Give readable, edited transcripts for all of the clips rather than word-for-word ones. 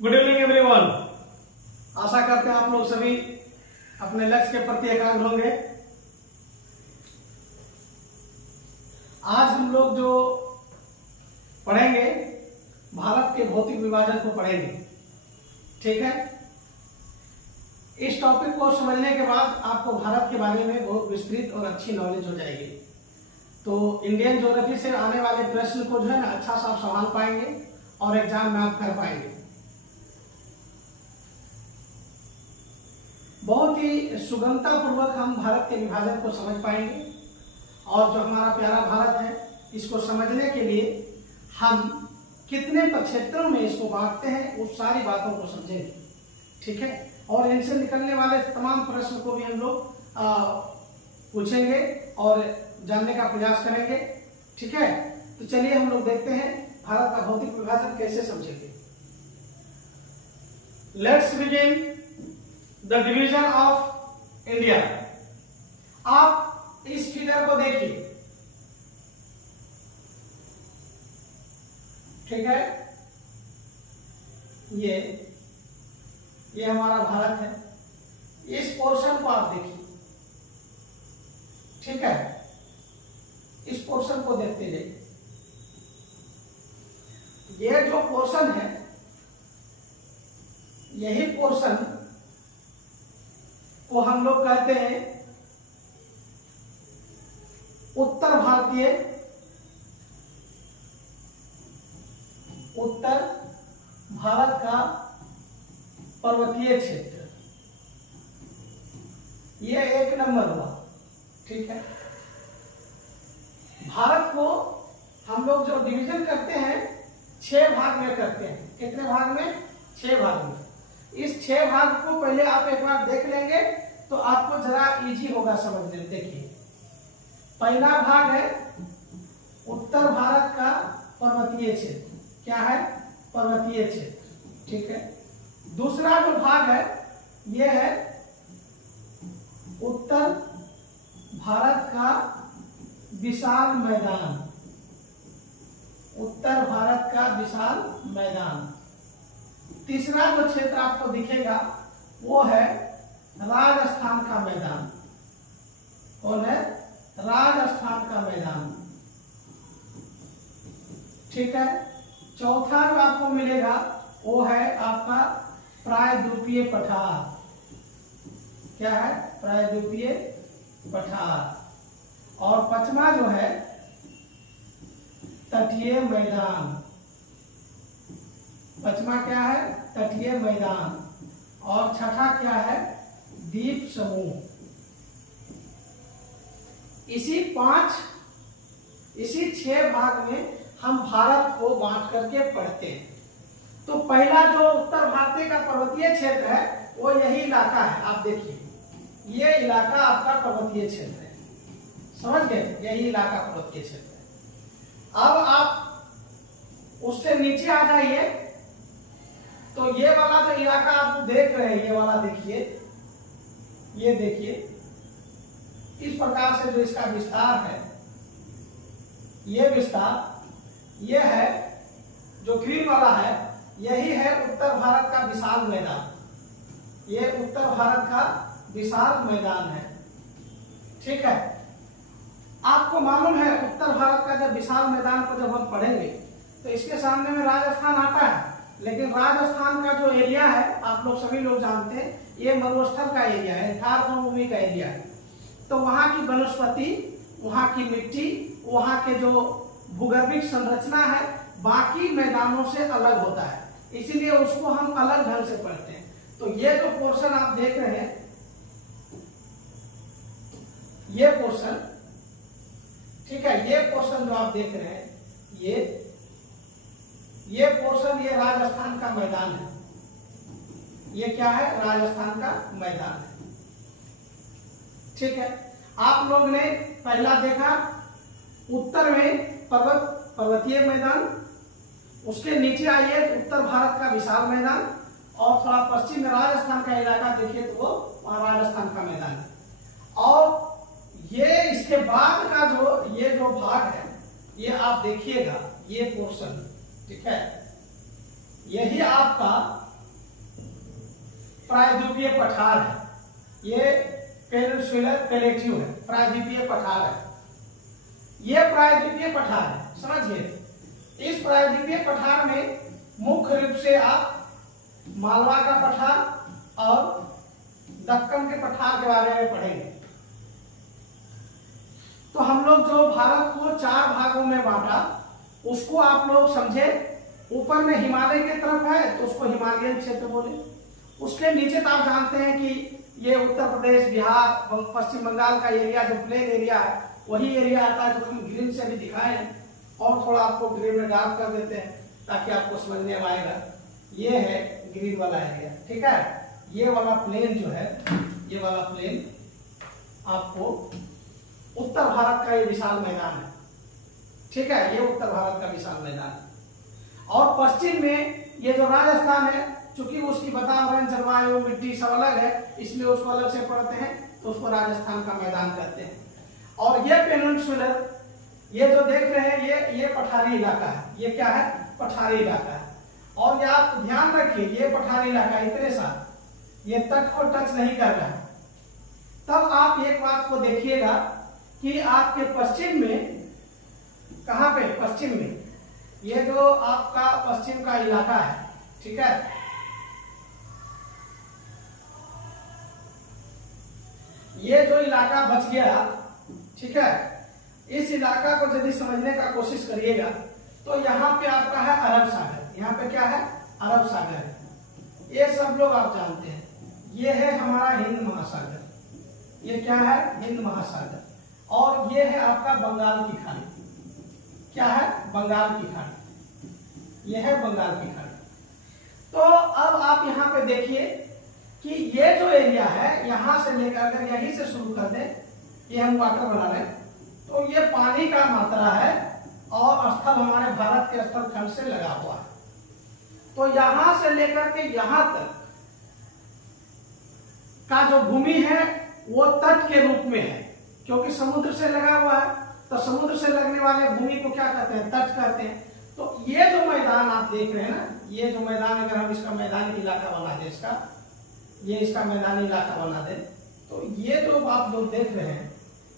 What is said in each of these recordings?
Good evening everyone. आशा करते हैं आप लोग सभी अपने लक्ष्य के प्रति एकाग्र होंगे। आज हम लोग जो पढ़ेंगे भारत के भौतिक विभाजन को पढ़ेंगे, ठीक है। इस टॉपिक को समझने के बाद आपको भारत के बारे में बहुत विस्तृत और अच्छी नॉलेज हो जाएगी। तो इंडियन ज्योग्राफी से आने वाले प्रश्न को जो है ना अच्छा सा आप संभाल पाएंगे और एग्जाम में आप कर पाएंगे। बहुत ही सुगमता पूर्वक हम भारत के विभाजन को समझ पाएंगे और जो हमारा प्यारा भारत है इसको समझने के लिए हम कितने प्रक्षेत्रों में इसको बांटते हैं उस सारी बातों को समझेंगे, ठीक है। और इनसे निकलने वाले तमाम प्रश्न को भी हम लोग पूछेंगे और जानने का प्रयास करेंगे, ठीक है। तो चलिए हम लोग देखते हैं भारत का भौतिक विभाजन कैसे समझेंगे। Let's begin the division of India. आप इस फिगर को देखिए, ठीक है। ये हमारा भारत है। इस पोर्शन को आप देखिए, ठीक है। इस पोर्शन को देखते जाइए। ये जो पोर्शन है, यही पोर्शन को हम लोग कहते हैं उत्तर भारत का पर्वतीय क्षेत्र। ये एक नंबर हुआ, ठीक है। भारत को हम लोग जो डिवीजन करते हैं 6 भाग में करते हैं। कितने भाग में? 6 भाग में। इस 6 भाग को पहले आप एक बार देख लेंगे तो आपको जरा इजी होगा समझने। देखिए, पहला भाग है उत्तर भारत का पर्वतीय क्षेत्र। क्या है? पर्वतीय क्षेत्र, ठीक है। दूसरा जो भाग है यह है उत्तर भारत का विशाल मैदान। उत्तर भारत का विशाल मैदान। तीसरा जो क्षेत्र आपको दिखेगा वो है राजस्थान का मैदान। कौन है? राजस्थान का मैदान, ठीक है। चौथा जो आपको मिलेगा वो है आपका प्रायद्वीपीय पठार। क्या है? प्रायद्वीपीय पठार। और पांचवा जो है तटीय मैदान। पांचवा क्या है? तटीय मैदान। और छठा क्या है? द्वीप समूह। इसी 6 भाग में हम भारत को बांट करके पढ़ते हैं। तो पहला जो उत्तर भारत का पर्वतीय क्षेत्र है वो यही इलाका है। आप देखिए, ये इलाका आपका पर्वतीय क्षेत्र है। समझ गए? यही इलाका पर्वतीय क्षेत्र है। अब आप उससे नीचे आ जाइए तो ये वाला जो इलाका आप देख रहे हैं, ये वाला देखिए, ये देखिए, इस प्रकार से जो इसका विस्तार है, ये विस्तार, ये है जो ग्रीन वाला है, यही है उत्तर भारत का विशाल मैदान। ये उत्तर भारत का विशाल मैदान है, ठीक है। आपको मालूम है उत्तर भारत का जब विशाल मैदान को जब हम पढ़ेंगे तो इसके सामने में राजस्थान आता है, लेकिन राजस्थान का जो एरिया है आप लोग सभी लोग जानते हैं, ये मरुस्थल का एरिया है, थार भूमि का एरिया है। तो वहां की वनस्पति, वहां की मिट्टी, वहां के जो भूगर्भिक संरचना है बाकी मैदानों से अलग होता है, इसीलिए उसको हम अलग ढंग से पढ़ते हैं। तो ये जो पोर्शन आप देख रहे हैं, ये पोर्शन, ठीक है, ये पोर्शन जो आप देख रहे हैं, ये पोर्शन, ये राजस्थान का मैदान है। ये क्या है? राजस्थान का मैदान है, ठीक है। आप लोग ने पहला देखा उत्तर में पर्वतीय मैदान, उसके नीचे आइए तो उत्तर भारत का विशाल मैदान, और थोड़ा पश्चिम में राजस्थान का इलाका देखिए तो वो वहां राजस्थान का मैदान है। और ये इसके बाद का ये जो भाग है, ये आप देखिएगा, ये पोर्शन, ठीक है, यही आपका प्रायद्वीपीय पठार है, ये पेनिनसुलर प्लेट्यू है, प्रायद्वीपीय पठार है, ये प्रायद्वीपीय पठार है। समझिए, इस प्रायद्वीपीय पठार में मुख्य रूप से आप मालवा का पठार और दक्कन के पठार के बारे में पढ़ेंगे। तो हम लोग जो भारत को 4 भागों में बांटा, उसको आप लोग समझे, ऊपर में हिमालय की तरफ है तो उसको हिमालयन क्षेत्र बोले, उसके नीचे तो आप जानते हैं कि ये उत्तर प्रदेश, बिहार, पश्चिम बंगाल का एरिया जो प्लेन एरिया है वही एरिया आता है, जो हम ग्रीन से भी दिखाए हैं और थोड़ा आपको ग्रीन में डार्क कर देते हैं ताकि आपको समझने में आएगा। ये है ग्रीन वाला एरिया, ठीक है। ये वाला प्लेन जो है, ये वाला प्लेन आपको उत्तर भारत का ये विशाल मैदान है, ठीक है, ये उत्तर भारत का विशाल मैदान है। और पश्चिम में ये जो राजस्थान है, चूंकि उसकी वातावरण, जलवायु, मिट्टी सब अलग है, इसलिए उसको अलग से पढ़ते हैं, तो उसको राजस्थान का मैदान कहते हैं। और ये पेनिनसुलर, ये जो देख रहे हैं ये पठारी इलाका है, ये क्या है, पठारी इलाका है। और ये आप ध्यान रखिए, ये पठारी इलाका इतने साथ ये तट को टच नहीं कर रहा है। तब आप एक बात को देखिएगा कि आपके पश्चिम में, कहां पे, पश्चिम में ये जो आपका पश्चिम का इलाका है, ठीक है, ये जो इलाका बच गया, ठीक है, इस इलाका को यदि समझने का कोशिश करिएगा तो यहाँ पे आपका है अरब सागर, यहाँ पे क्या है, अरब सागर है, ये सब लोग आप जानते हैं। ये है हमारा हिंद महासागर, ये क्या है, हिंद महासागर। और ये है आपका बंगाल की खाड़ी, क्या है, बंगाल की खाड़ी, ये है बंगाल की खाड़ी। तो अब आप यहाँ पे देखिए कि ये जो एरिया है, यहां से लेकर, अगर यहीं से शुरू कर दें, ये हम वाटर बना रहे हैं, तो ये पानी का मात्रा है और स्थल हमारे भारत के स्थल खंड से लगा हुआ है। तो यहां से लेकर के यहां तक का जो भूमि है वो तट के रूप में है, क्योंकि समुद्र से लगा हुआ है, तो समुद्र से लगने वाले भूमि को क्या कहते हैं, तट कहते हैं। तो ये जो मैदान आप देख रहे हैं ना, ये जो मैदान, अगर हम इसका मैदानी इलाका बना दें, इसका मैदानी इलाका बना दें, तो ये जो आप जो देख रहे हैं,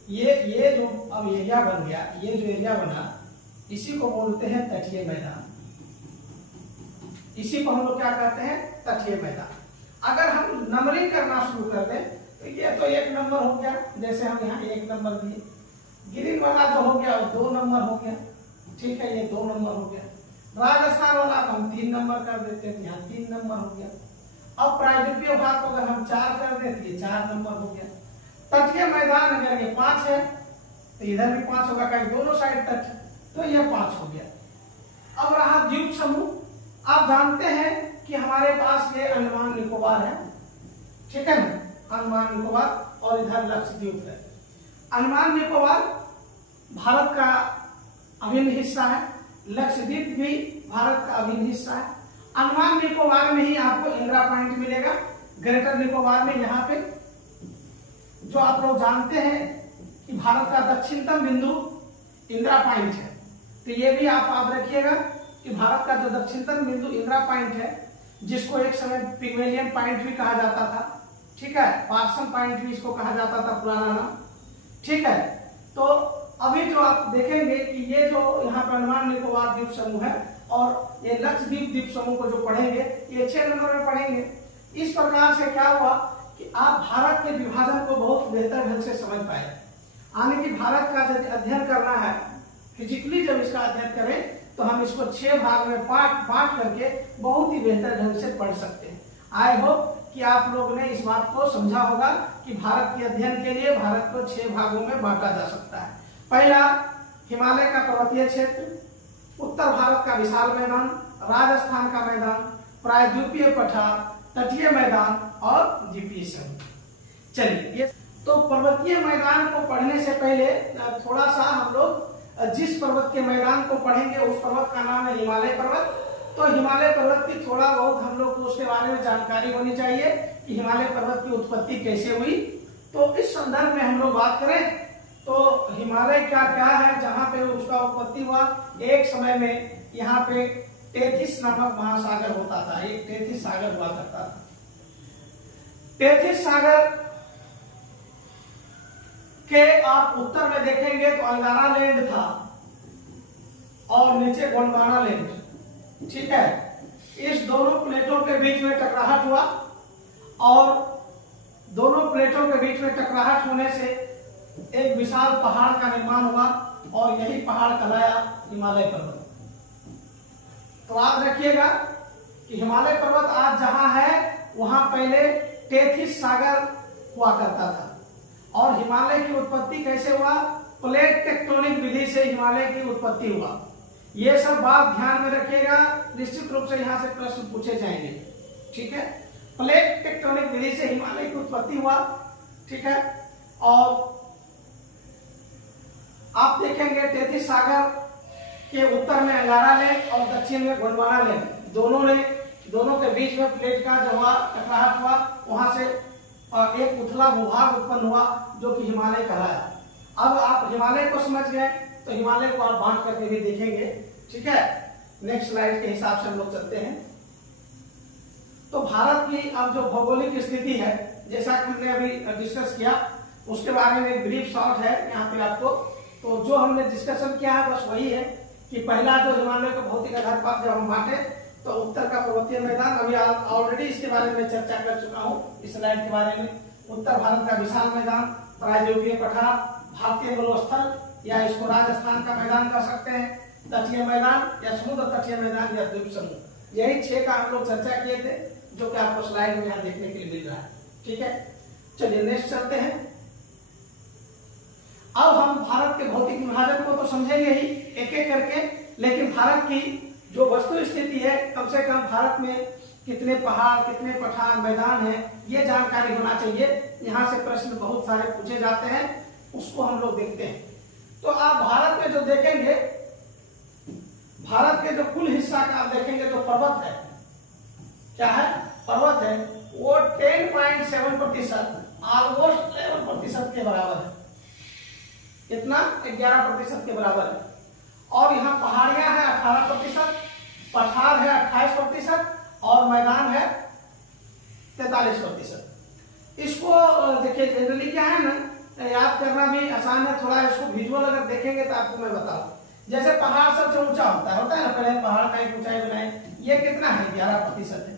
ये जो अब एरिया बन गया, ये जो एरिया बना, इसी को बोलते हैं तटीय मैदान, इसी को हम लोग क्या कहते हैं, तटीय मैदान। अगर हम नंबरिंग करना शुरू कर दें तो ये तो 1 नंबर हो गया, जैसे हम यहाँ 1 नंबर दिए, ग्रीन वाला जो हो गया वो 2 नंबर हो गया, ठीक है, ये 2 नंबर हो गया। राजस्थान वाला को हम 3 नंबर कर देते हैं, यहाँ 3 नंबर हो गया। अब प्रायद्वीपीय भाग को अगर हम 4 कर दें तो ये 4 नंबर हो गया। तटीय मैदान अगर ये 5 है तो इधर भी 5 होगा, कहीं दोनों साइड तट, तो ये 5 हो गया। अब रहा द्वीप समूह। आप जानते हैं कि हमारे पास ये अंडमान निकोबार है, ठीक है ना, अंडमान निकोबार, और इधर लक्षद्वीप है। अंडमान निकोबार भारत का अभिन्न हिस्सा है, लक्षद्वीप भी भारत का अभिन्न हिस्सा है। अंडमान निकोबार में ही आपको इंदिरा पॉइंट मिलेगा, ग्रेटर निकोबार में, यहाँ पे जो आप लोग जानते हैं कि भारत का दक्षिणतम बिंदु इंदिरा पॉइंट है, तो ये भी आप याद रखिएगा कि भारत का जो दक्षिणतम बिंदु इंदिरा पॉइंट है, जिसको एक समय पिग्मेलियन पॉइंट भी कहा जाता था, ठीक है, पार्सन पॉइंट भी इसको कहा जाता था, पुराना नाम, ठीक है। तो अभी जो आप देखेंगे कि ये जो यहाँ पर अंडमान निकोबार द्वीप समूह है और ये लक्षद्वीप द्वीप समूह को जो पढ़ेंगे, ये 6 नंबर में पढ़ेंगे। इस प्रकार से क्या हुआ कि आप भारत के विभाजन को बहुत बेहतर ढंग से समझ पाए। यानी कि भारत का यदि अध्ययन करना है, फिजिकली जब इसका अध्ययन करें तो हम इसको 6 भाग में बांट करके बहुत ही बेहतर ढंग से पढ़ सकते हैं। आई होप कि आप लोगों ने इस बात को समझा होगा कि भारत के अध्ययन के लिए भारत को 6 भागों में बांटा जा सकता है। पहला, हिमालय का पर्वतीय क्षेत्र, उत्तर भारत का विशाल मैदान, राजस्थान का मैदान, प्रायद्वीपीय पठार, तटीय मैदान और द्वीपीय समूह। चलिए, तो पर्वतीय मैदान को पढ़ने से पहले थोड़ा सा हम लोग जिस पर्वत के मैदान को पढ़ेंगे उस पर्वत का नाम है हिमालय पर्वत। तो हिमालय पर्वत की थोड़ा बहुत हम लोग को उसके बारे में जानकारी होनी चाहिए कि हिमालय पर्वत की उत्पत्ति कैसे हुई। तो इस संदर्भ में हम लोग बात करें तो हिमालय क्या क्या है, जहाँ पे उसका उत्पत्ति हुआ। एक समय में यहाँ पे टेथिस नामक महासागर होता था, एक टेथिस सागर हुआ करता था। टेथिस सागर के आप उत्तर में देखेंगे तो अंगारा लैंड था और नीचे गोंडवाना लैंड, ठीक है। इस दोनों प्लेटों के बीच में टकराहट हुआ और दोनों प्लेटों के बीच में टकराहट होने से एक विशाल पहाड़ का निर्माण हुआ और यही पहाड़ कहलाया हिमालय पर्वत। तो याद रखिएगा कि हिमालय पर्वत आज जहां है वहां पहले टेथिस सागर हुआ करता था। और हिमालय की उत्पत्ति कैसे हुआ? प्लेट टेक्टोनिक विधि से हिमालय की उत्पत्ति हुआ। ये सब बात ध्यान में रखिएगा, निश्चित रूप से यहाँ से प्रश्न पूछे जाएंगे, ठीक है। प्लेट टेक्टोनिक विधि से हिमालय की उत्पत्ति हुआ, ठीक है। और आप देखेंगे टेथिस सागर के उत्तर में अंगारा लैंड और दक्षिण में गोंडवाना लैंड, दोनों के बीच में प्लेट का जो हुआ टकराहट हुआ, वहां से एक उथला भूभाग उत्पन्न हुआ जो कि हिमालय कहलाया। अब आप हिमालय को समझ गए तो हिमालय को आप बांट करके भी देखेंगे, ठीक है। नेक्स्ट स्लाइड के हिसाब से हम लोग चलते हैं। तो भारत की अब जो भौगोलिक स्थिति है, जैसा कि हमने अभी डिस्कस किया, उसके बारे में एक ब्रीफ शॉर्ट है यहाँ पे आपको। तो जो हमने डिस्कशन किया है बस वही है कि पहला जो हिमालय का भौतिक आधार पर जब हम बांटे तो उत्तर का पर्वतीय मैदान, अभी ऑलरेडी इसके बारे में चर्चा कर चुका हूँ इस स्लाइड के बारे में। उत्तर भारत का विशाल मैदान, प्रायद्वीपीय पठार, भारतीय मरुस्थल या इसको राजस्थान का मैदान कह सकते हैं, तटीय मैदान या समुद्र तटीय मैदान या द्वीप समूह, यही 6 का हम लोग चर्चा किए थे जो कि आपको स्लाइड में यहाँ देखने के लिए मिल रहा है, ठीक है। चलिए नेक्स्ट चलते हैं। अब हम भारत के भौतिक विभाजन को तो समझेंगे ही एक एक करके, लेकिन भारत की जो वस्तु स्थिति है, कम से कम भारत में कितने पहाड़, कितने पठार, मैदान है, ये जानकारी होना चाहिए। यहाँ से प्रश्न बहुत सारे पूछे जाते हैं, उसको हम लोग देखते हैं। तो आप भारत में जो देखेंगे, भारत के जो कुल हिस्सा का आप देखेंगे जो पर्वत है, क्या है? पर्वत है, वो 10.7%, ऑलमोस्ट 11% के बराबर है। कितना? 11% के बराबर है। और यहाँ पहाड़ियां है 18%, पठार है 28% और मैदान है 43%। इसको देखिए जनरली क्या है ना, याद करना भी आसान है थोड़ा। इसको विजुअल अगर देखेंगे तो आपको मैं बताऊं, जैसे पहाड़ सबसे ऊंचा होता है ना, पहले पहाड़ का एक ऊंचाई बनाए, ये कितना है? 11% है।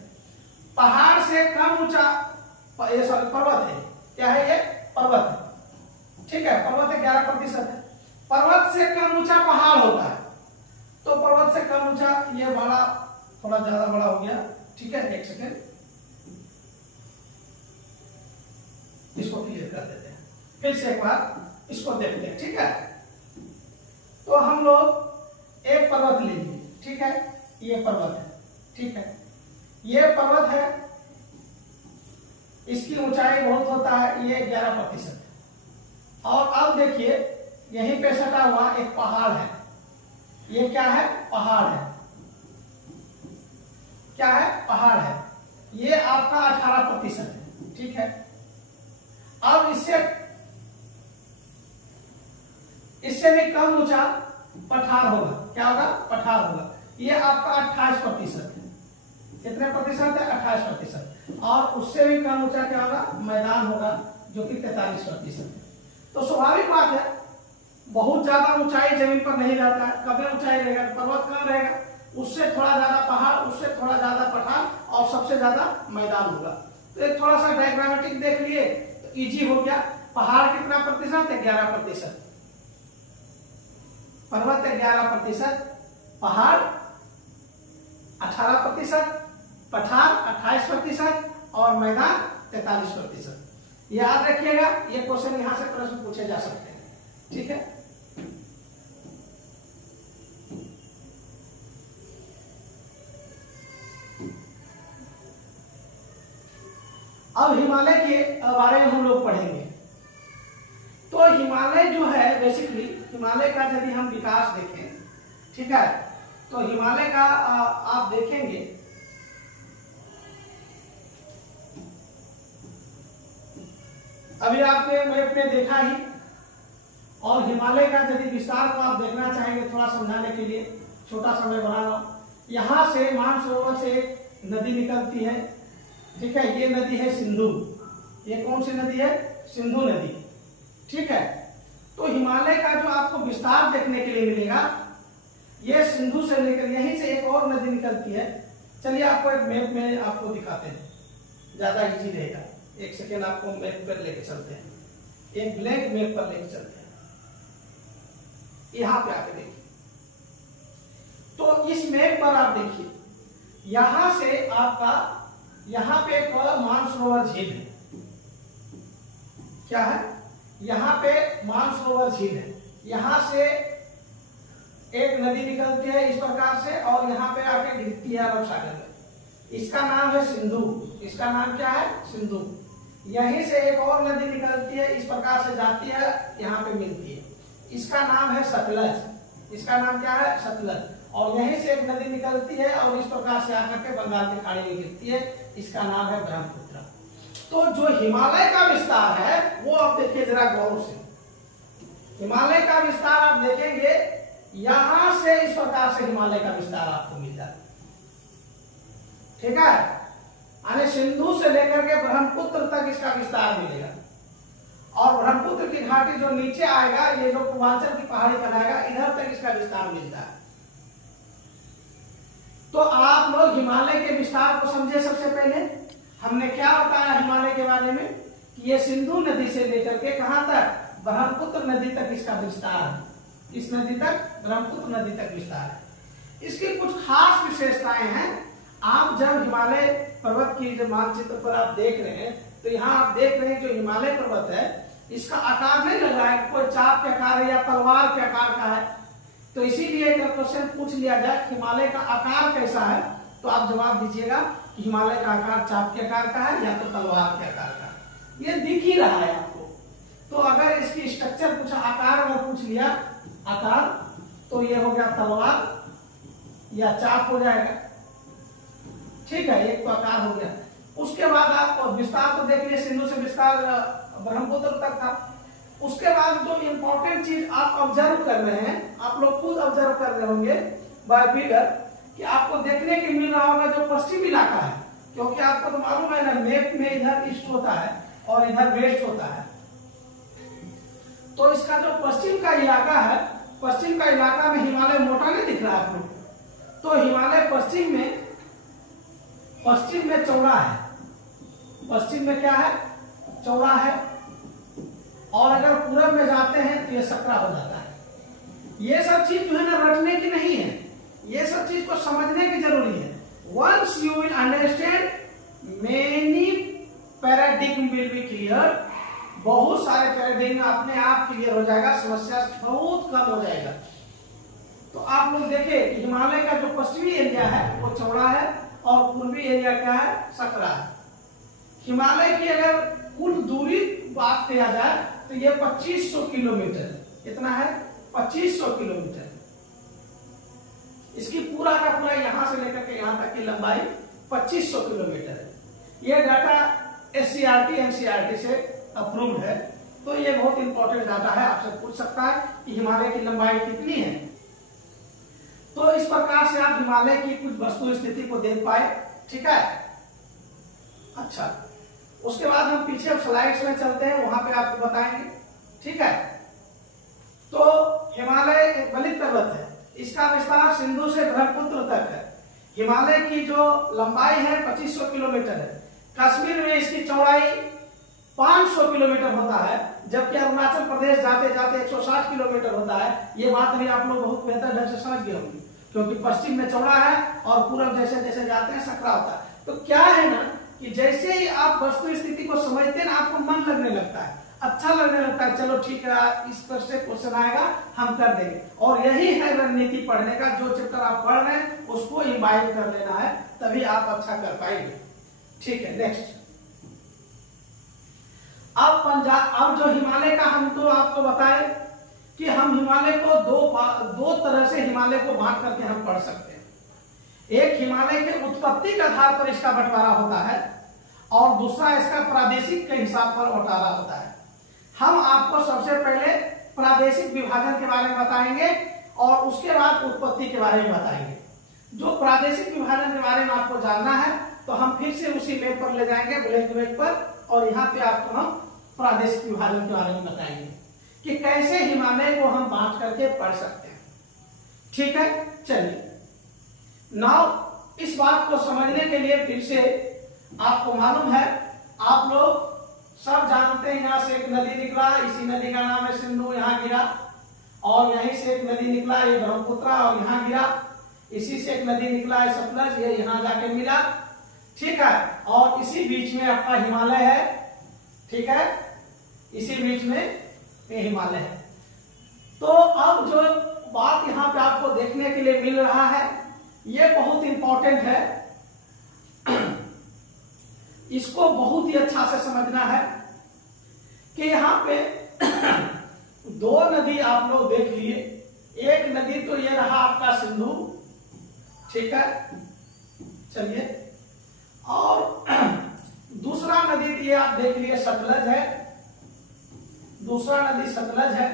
पहाड़ से कम ऊंचा ये पर्वत है, क्या है? ये पर्वत है, ठीक है। पर्वत 11% है। पर्वत से कम ऊंचा पहाड़ होता है, तो पर्वत से कम ऊंचा ये बड़ा, थोड़ा ज्यादा बड़ा हो गया, ठीक है। एक सेकेंड, इसको क्लियर कर देते हैं, फिर से एक बार इसको देखते हैं, ठीक है। तो हम लोग एक पर्वत लेंगे, ठीक है। ये पर्वत है, ठीक है। ये पर्वत है, इसकी ऊंचाई बहुत होता है, ये 11% है। और अब देखिए यहीं पे सटा हुआ एक पहाड़ है, ये क्या है? पहाड़ है, क्या है? पहाड़ है। ये आपका 18% है, ठीक है। अब इससे भी कम ऊंचा पठार होगा, क्या होगा? पठार होगा। ये आपका 28% है। कितने प्रतिशत है? 28%। और उससे भी कम ऊंचा क्या होगा? मैदान होगा, जो कि 43% है। तो स्वाभाविक बात है, बहुत ज्यादा ऊंचाई जमीन पर नहीं रहता है। कब ऊंचाई रहेगा? पर्वत कम रहेगा, उससे थोड़ा ज्यादा पहाड़, उससे थोड़ा ज्यादा पठार और सबसे ज्यादा मैदान होगा। तो एक थोड़ा सा डायग्रामेटिक देख लिए तो इजी हो गया। पहाड़ कितना प्रतिशत है? 11%। पर्वत 11%, पहाड़ 18%, पठार 28% और मैदान 43%। याद रखिएगा, ये क्वेश्चन यहां से प्रश्न पूछे जा सकते हैं, ठीक है। अब हिमालय के बारे में हम लोग पढ़ेंगे। तो हिमालय जो है, बेसिकली हिमालय का यदि हम विकास देखें, ठीक है, तो हिमालय का आप देखेंगे अभी आपने मैप में देखा ही। और हिमालय का यदि विस्तार को आप देखना चाहेंगे थोड़ा समझाने के लिए, छोटा सा मैं बना रहा हूं। यहां से मानसरोवर से एक नदी निकलती है, ठीक है। ये नदी है सिंधु, ये कौन सी नदी है? सिंधु नदी। ठीक है, तो हिमालय का जो आपको विस्तार देखने के लिए मिलेगा, ये सिंधु से लेकर यहीं से एक और नदी निकलती है। चलिए आपको एक मैप में आपको दिखाते हैं, ज्यादा इजी रहेगा। एक सेकेंड आपको मैप पर लेके चलते हैं, एक ब्लैंक मैप पर लेके चलते हैं। यहां पे आके देखिए, तो इस मैप पर आप देखिए, यहां से आपका यहां पे एक मानसरोवर झील है। क्या है? यहां पे मानसरोवर झील है। यहां से एक नदी निकलती है इस प्रकार से और यहाँ पे आके गिरती है अरब सागर में। इसका नाम है सिंधु। इसका नाम क्या है? सिंधु। यहीं से एक और नदी निकलती है, इस प्रकार से जाती है, यहाँ पे मिलती है। इसका नाम है सतलज। इसका नाम क्या है? सतलज। और यहीं से एक नदी निकलती है और इस प्रकार से आकर के बंगाल की खाड़ी में गिरती है। इसका नाम है ब्रह्मपुत्र। तो जो हिमालय का विस्तार है वो आप देखिए जरा गौर से। हिमालय का विस्तार आप देखेंगे, यहां से इस प्रकार से हिमालय का विस्तार आपको मिल जाता है। ठीक है, यानी सिंधु से लेकर के ब्रह्मपुत्र तक इसका विस्तार मिलेगा। और ब्रह्मपुत्र की घाटी जो नीचे आएगा, ये जो पूर्वांचल की पहाड़ी कहलाएगा, इधर तक इसका विस्तार मिलता है। तो आप लोग हिमालय के विस्तार को समझे। सबसे पहले हमने क्या बताया हिमालय के बारे में कि ये सिंधु नदी से लेकर के कहां तक? ब्रह्मपुत्र नदी तक इसका विस्तार है। इस नदी तक, ब्रह्मपुत्र नदी तक विस्तार है। इसकी कुछ खास विशेषताएं हैं। आप जब हिमालय पर्वत की जो मानचित्र पर आप देख रहे हैं, तो यहाँ आप देख रहे हैं जो हिमालय पर्वत है, इसका आकार नहीं लग रहा है कोई चाप के आकार है या तलवार के आकार का है। तो इसीलिए अगर क्वेश्चन पूछ लिया जाए हिमालय का आकार कैसा है, तो आप जवाब दीजिएगा कि हिमालय का आकार चाप के आकार का है या तो तलवार के आकार का है। ये दिख ही रहा है आपको। तो अगर इसकी स्ट्रक्चर पूछा, आकार अगर पूछ लिया आकार, तो ये हो गया तलवार या चाप हो जाएगा। ठीक है, एक तो आकार हो गया। उसके बाद आप विस्तार तो देख लिए, सिंधु से विस्तार ब्रह्मपुत्र तक था। उसके बाद जो इंपॉर्टेंट चीज आप ऑब्जर्व कर रहे हैं, आप लोग खुद ऑब्जर्व कर रहे होंगे बाय फिगर, कि आपको देखने के मिल रहा होगा जो पश्चिमी इलाका है। क्योंकि आपको तो मालूम है ना, मैप में इधर ईस्ट होता है और इधर वेस्ट होता है। तो इसका जो पश्चिम का इलाका है, पश्चिम का इलाका में हिमालय मोटा नहीं दिख रहा है आपको। तो हिमालय पश्चिम में चौड़ा है। पश्चिम में क्या है? चौड़ा है। और अगर पूरब में जाते हैं तो ये सकरा हो जाता है। ये सब चीज जो है ना रटने की नहीं है, ये सब चीज को समझने की जरूरी है। Once you will understand many paradigm will be clear. बहुत सारे पैराडिग्म अपने आप क्लियर हो जाएगा, समस्या बहुत कम हो जाएगा। तो आप लोग देखें कि हिमालय का जो पश्चिमी एरिया है वो चौड़ा है और पूर्वी एरिया क्या है? सकरा है। हिमालय की अगर कुल दूरी बात किया जाए तो ये 2500 किलोमीटर। कितना है? 2500 किलोमीटर। इसकी पूरा का पूरा यहां से लेकर के यहां तक की लंबाई 2500 किलोमीटर है। ये डाटा SCERT NCERT से अप्रूव्ड है। तो ये बहुत इंपॉर्टेंट डाटा है, आपसे पूछ सकता है कि हिमालय की लंबाई कितनी है। तो इस प्रकार से आप हिमालय की कुछ वस्तु स्थिति को देख पाए। ठीक है, अच्छा, उसके बाद हम पीछे स्लाइड्स में चलते हैं, वहां पे आपको बताएंगे। ठीक है, तो हिमालय एक बलित पर्वत है। इसका विस्तार सिंधु से ब्रह्मपुत्र तक है। हिमालय की जो लंबाई है 2500 किलोमीटर है। कश्मीर में इसकी चौड़ाई 500 किलोमीटर होता है, जबकि अरुणाचल प्रदेश जाते जाते 160 किलोमीटर होता है। ये बात भी आप लोग बहुत बेहतर ढंग से समझ गए होंगे, क्योंकि पश्चिम में चौड़ा है और पूरब जैसे जैसे जाते हैं सकरा होता है। तो क्या है ना कि जैसे ही आप वस्तु स्थिति को समझते हैं ना, आपको मन लगने लगता है, अच्छा लगने लगता है। चलो ठीक है, इस तरह से क्वेश्चन आएगा, हम कर देंगे। और यही है रणनीति पढ़ने का। जो चैप्टर आप पढ़ रहे हैं उसको इम्बाइब कर लेना है, तभी आप अच्छा कर पाएंगे। ठीक है, नेक्स्ट। अब जो हिमालय का हम तो आपको बताए कि हम हिमालय को दो तरह से हिमालय को बांट करके हम पढ़ सकते हैं। एक हिमालय के उत्पत्ति के आधार पर इसका बंटवारा होता है और दूसरा इसका प्रादेशिक के हिसाब पर बंटवारा होता है। हम आपको सबसे पहले प्रादेशिक विभाजन के बारे में बताएंगे और उसके बाद उत्पत्ति के बारे में बताएंगे। जो प्रादेशिक विभाजन के बारे में आपको जानना है तो हम फिर से उसी मैप पर ले जाएंगे, ब्लैक मैप पर। और यहाँ पे आपको हम प्रादेशिक विभाजन के बारे में बताएंगे कि कैसे हिमालय को हम बांट करके पढ़ सकते हैं। ठीक है, चलिए नाउ इस बात को समझने के लिए फिर से आपको मालूम है, आप लोग सब जानते हैं, यहाँ से एक नदी निकला, इसी नदी का नाम है सिंधु, यहाँ गिरा, और यहीं से एक नदी निकला ये ब्रह्मपुत्र और यहाँ गिरा, इसी से एक नदी निकला है सतलज, ये यहाँ जाके मिला। ठीक है, और इसी बीच में आपका हिमालय है। ठीक है, इसी बीच में ये हिमालय है। तो अब जो बात यहाँ पे आपको देखने के लिए मिल रहा है ये बहुत इंपॉर्टेंट है, इसको बहुत ही अच्छा से समझना है कि यहाँ पे दो नदी आप लोग देख लिए। एक नदी तो ये रहा आपका सिंधु, ठीक है, चलिए, और दूसरा नदी ये आप देख लिए सतलज है, दूसरा नदी सतलज है।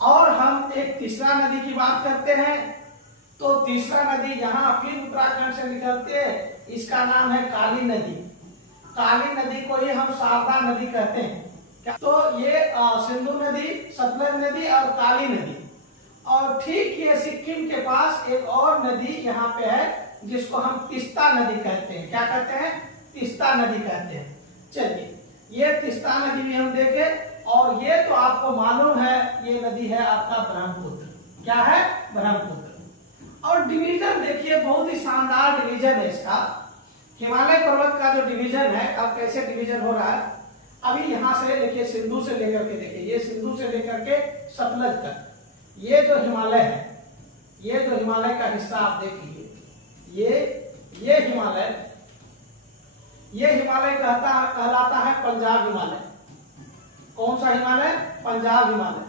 और हम एक तीसरा नदी की बात करते हैं, तो तीसरा नदी यहाँ फिर उत्तराखंड से निकलते है, इसका नाम है काली नदी। काली नदी को ही हम शारदा नदी कहते हैं। तो ये सिंधु नदी, सतलज नदी और काली नदी, और ठीक ये सिक्किम के पास एक और नदी यहाँ पे है जिसको हम तीस्ता नदी कहते हैं। क्या कहते हैं? तीस्ता नदी कहते हैं। चलिए, ये तीस्ता नदी भी हम देखे, और ये तो आपको मालूम है ये नदी है आपका ब्रह्मपुत्र। क्या है? ब्रह्मपुत्र। और डिवीजन देखिए, बहुत ही शानदार डिवीजन है इसका। हिमालय पर्वत का जो डिवीजन है, अब कैसे डिवीजन हो रहा है, अभी यहां से देखिए, सिंधु से लेकर के देखिए, ये सिंधु से लेकर के सतलज तक ये जो हिमालय है, ये जो हिमालय का हिस्सा आप देख लीजिए, ये हिमालय कहलाता है पंजाब हिमालय। कौन सा हिमालय? पंजाब हिमालय।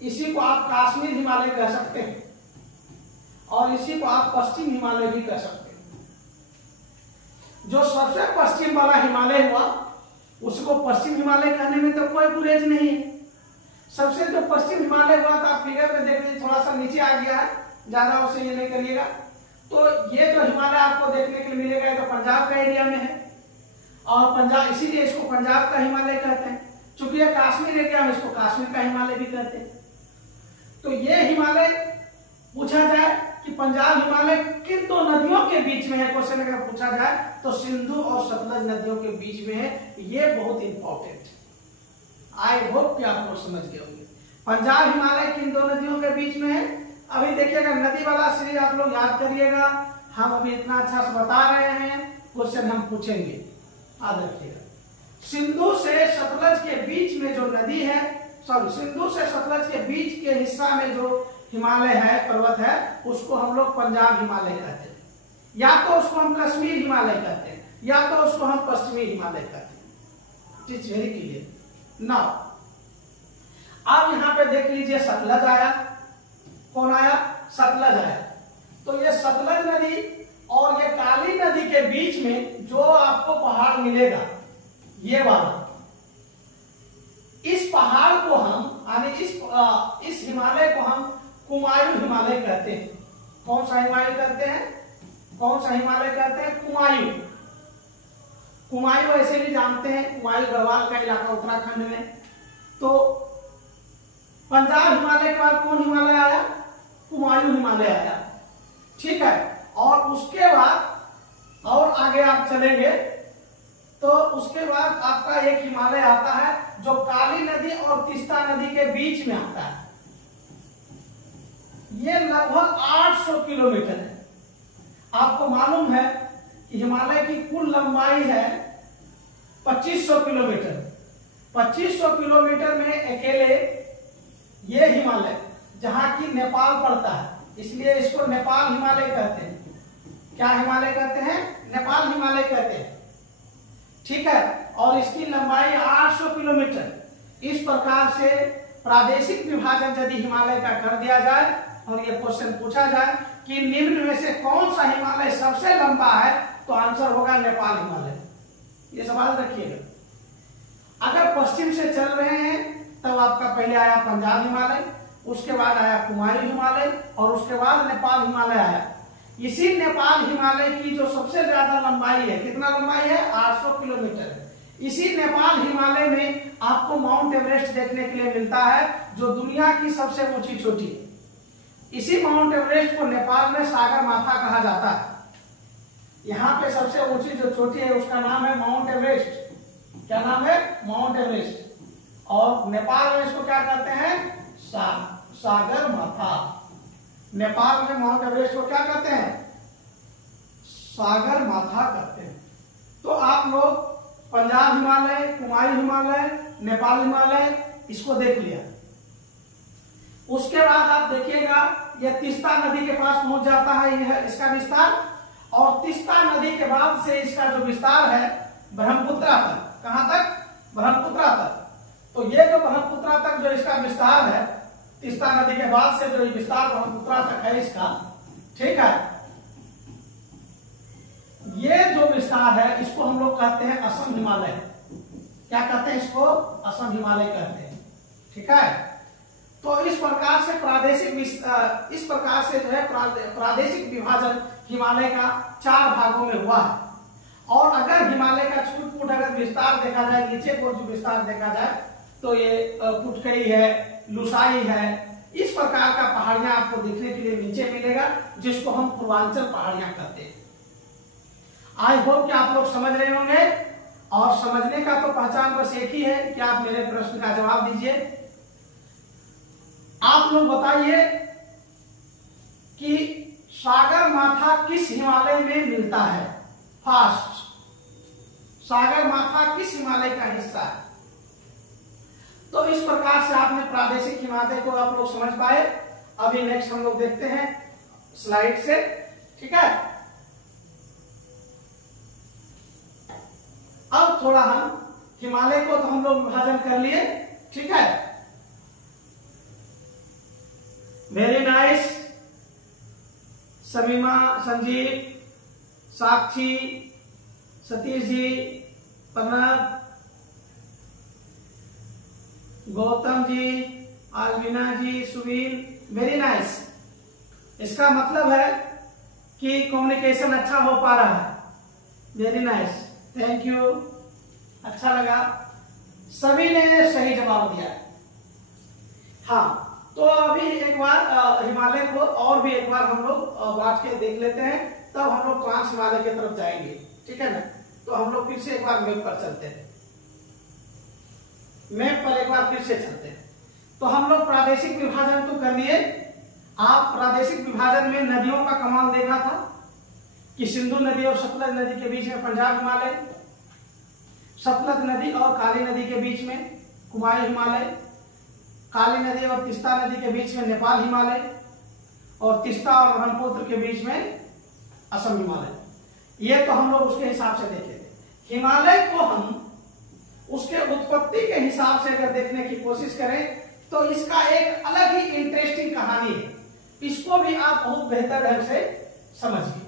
इसी को आप कश्मीर हिमालय कह सकते हैं, और इसी को आप पश्चिम हिमालय भी कह सकते हैं। जो सबसे पश्चिम वाला हिमालय हुआ उसको पश्चिम हिमालय कहने में तो कोई गुरेज नहीं है। सबसे जो पश्चिम हिमालय हुआ था, आप फिगर में देख लीजिए, थोड़ा सा नीचे आ गया है, ज्यादा उसे ये नहीं करिएगा। तो ये जो हिमालय आपको देखने के लिए मिलेगा, ये तो पंजाब का एरिया में है, और पंजाब, इसीलिए इसको पंजाब का हिमालय कहते हैं। चूंकि ये कश्मीर एरिया में, इसको कश्मीर का हिमालय भी कहते हैं। तो ये हिमालय पूछा जाए कि पंजाब हिमालय किन दो नदियों के बीच में है, क्वेश्चन अगर पूछा जाए तो सिंधु और सतलज नदियों के बीच में है। ये बहुत इंपॉर्टेंट, आई होप कि आप लोग समझ गए होंगे। पंजाब हिमालय किन दो नदियों के बीच में है। अभी देखिएगा, नदी वाला सीरीज आप लोग याद करिएगा। हम अभी इतना अच्छा से बता रहे हैं, क्वेश्चन हम पूछेंगे, याद रखिएगा। सिंधु से सतलज के बीच में जो नदी है, सिंधु से सतलज के बीच के हिस्सा में जो हिमालय है, पर्वत है, उसको हम लोग पंजाब हिमालय कहते हैं, या तो उसको हम कश्मीर हिमालय कहते हैं, या तो उसको हम पश्चिमी हिमालय कहते हैं। It's very clear now. अब यहाँ पे देख लीजिए, सतलज आया। कौन आया? सतलज आया। तो ये सतलज नदी और ये काली नदी के बीच में जो आपको पहाड़ मिलेगा, ये वाला, इस पहाड़ को हम, यानी इस हिमालय को हम कुमायूं हिमालय कहते हैं। कौन सा हिमालय कहते हैं? कौन सा हिमालय कहते हैं? कुमायूं। कुमायूं ऐसे भी जानते हैं, कुमायूं गढ़वाल का इलाका उत्तराखंड में। तो पंजाब हिमालय के बाद कौन हिमालय आया? कुमायूं हिमालय आया। ठीक है, और उसके बाद और आगे आप चलेंगे तो उसके बाद आपका एक हिमालय आता है जो काली नदी और तीस्ता नदी के बीच में आता है। ये लगभग 800 किलोमीटर है। आपको मालूम है कि हिमालय की कुल लंबाई है 2500 किलोमीटर। 2500 किलोमीटर में अकेले ये हिमालय, जहां की नेपाल पड़ता है, इसलिए इसको नेपाल हिमालय कहते हैं। क्या हिमालय कहते हैं? नेपाल हिमालय कहते हैं। ठीक है, और इसकी लंबाई 800 किलोमीटर। इस प्रकार से प्रादेशिक विभाजन यदि हिमालय का कर दिया जाए और ये क्वेश्चन पूछा जाए कि निम्न में से कौन सा हिमालय सबसे लंबा है, तो आंसर होगा नेपाल हिमालय। ये सवाल रखिएगा। अगर पश्चिम से चल रहे हैं तब आपका पहले आया पंजाब हिमालय, उसके बाद आया कुमायूं हिमालय, और उसके बाद नेपाल हिमालय आया। इसी नेपाल हिमालय की जो सबसे ज्यादा लंबाई है, कितना लंबाई है? 800 किलोमीटर है। इसी नेपाल हिमालय में आपको माउंट एवरेस्ट देखने के लिए मिलता है, जो दुनिया की सबसे ऊंची चोटी है। इसी माउंट एवरेस्ट को नेपाल में सागर माथा कहा जाता है। यहाँ पे सबसे ऊंची जो चोटी है उसका नाम है माउंट एवरेस्ट। क्या नाम है? Mount Everest. और नेपाल में इसको क्या कहते हैं? सागर माथा। नेपाल में माउंट एवरेस्ट को क्या कहते हैं? सागर माथा कहते हैं। तो आप लोग पंजाब हिमालय, कुमायूं हिमालय, नेपाल हिमालय इसको देख लिया। उसके बाद आप देखिएगा यह तीस्ता नदी के पास पहुंच जाता है, यह इसका विस्तार। और तीस्ता नदी के बाद से इसका जो विस्तार है ब्रह्मपुत्रा तक। कहां तक? ब्रह्मपुत्रा तक। तो ये जो ब्रह्मपुत्रा तक जो इसका विस्तार है, तीस्ता नदी के बाद से जो विस्तार ब्रह्मपुत्रा तक है इसका, ठीक है, ये जो विस्तार है इसको हम लोग कहते हैं असम हिमालय। क्या कहते हैं इसको? असम हिमालय कहते हैं। ठीक है। तो इस प्रकार से जो है प्रादेशिक विभाजन हिमालय का 4 भागों में हुआ है। और अगर हिमालय का छूट अगर विस्तार देखा जाए, नीचे को जो विस्तार देखा जाए, तो ये पुटकई है, लुसाई है, इस प्रकार का पहाड़ियां आपको देखने के लिए नीचे मिलेगा, जिसको हम पूर्वांचल पहाड़ियां कहते हैं। आई होप कि आप लोग समझ रहे होंगे। और समझने का तो पहचान बस एक ही है कि आप मेरे प्रश्न का जवाब दीजिए। आप लोग बताइए कि सागर माथा किस हिमालय में मिलता है? फर्स्ट, सागर माथा किस हिमालय का हिस्सा है? तो इस प्रकार से आपने प्रादेशिक हिमालय को आप लोग समझ पाए। अभी नेक्स्ट हम लोग देखते हैं स्लाइड से। ठीक है। अब थोड़ा हम हिमालय को तो हम लोग विभाजन कर लिए। ठीक है, वेरी नाइस। समीमा, संजीव, साक्षी, सतीश जी, प्रणव, गौतम जी, आलमीना जी, सुवीन, वेरी नाइस। इसका मतलब है कि कम्युनिकेशन अच्छा हो पा रहा है। वेरी नाइस, थैंक यू, अच्छा लगा। सभी ने सही जवाब दिया। हाँ, तो अभी एक बार हिमालय को और भी एक बार हम लोग बांट के देख लेते हैं, तब हम लोग ट्रांस हिमालय की तरफ जाएंगे। ठीक है ना। तो हम लोग फिर से एक बार मैप पर चलते हैं। मैप पर एक बार फिर से चलते हैं। तो हम लोग प्रादेशिक विभाजन तो कर लिए। आप प्रादेशिक विभाजन में नदियों का कमाल देखा था कि सिंधु नदी और सतलज नदी के बीच में पंजाब हिमालय, सतलज नदी और काली नदी के बीच में कुमायूं हिमालय, काली नदी और तीस्ता नदी के बीच में नेपाल हिमालय, और तीस्ता और ब्रह्मपुत्र के बीच में असम हिमालय। ये तो हम लोग उसके हिसाब से देखे थे। हिमालय को हम उसके उत्पत्ति के हिसाब से अगर देखने की कोशिश करें तो इसका एक अलग ही इंटरेस्टिंग कहानी है। इसको भी आप बहुत बेहतर ढंग से समझिए।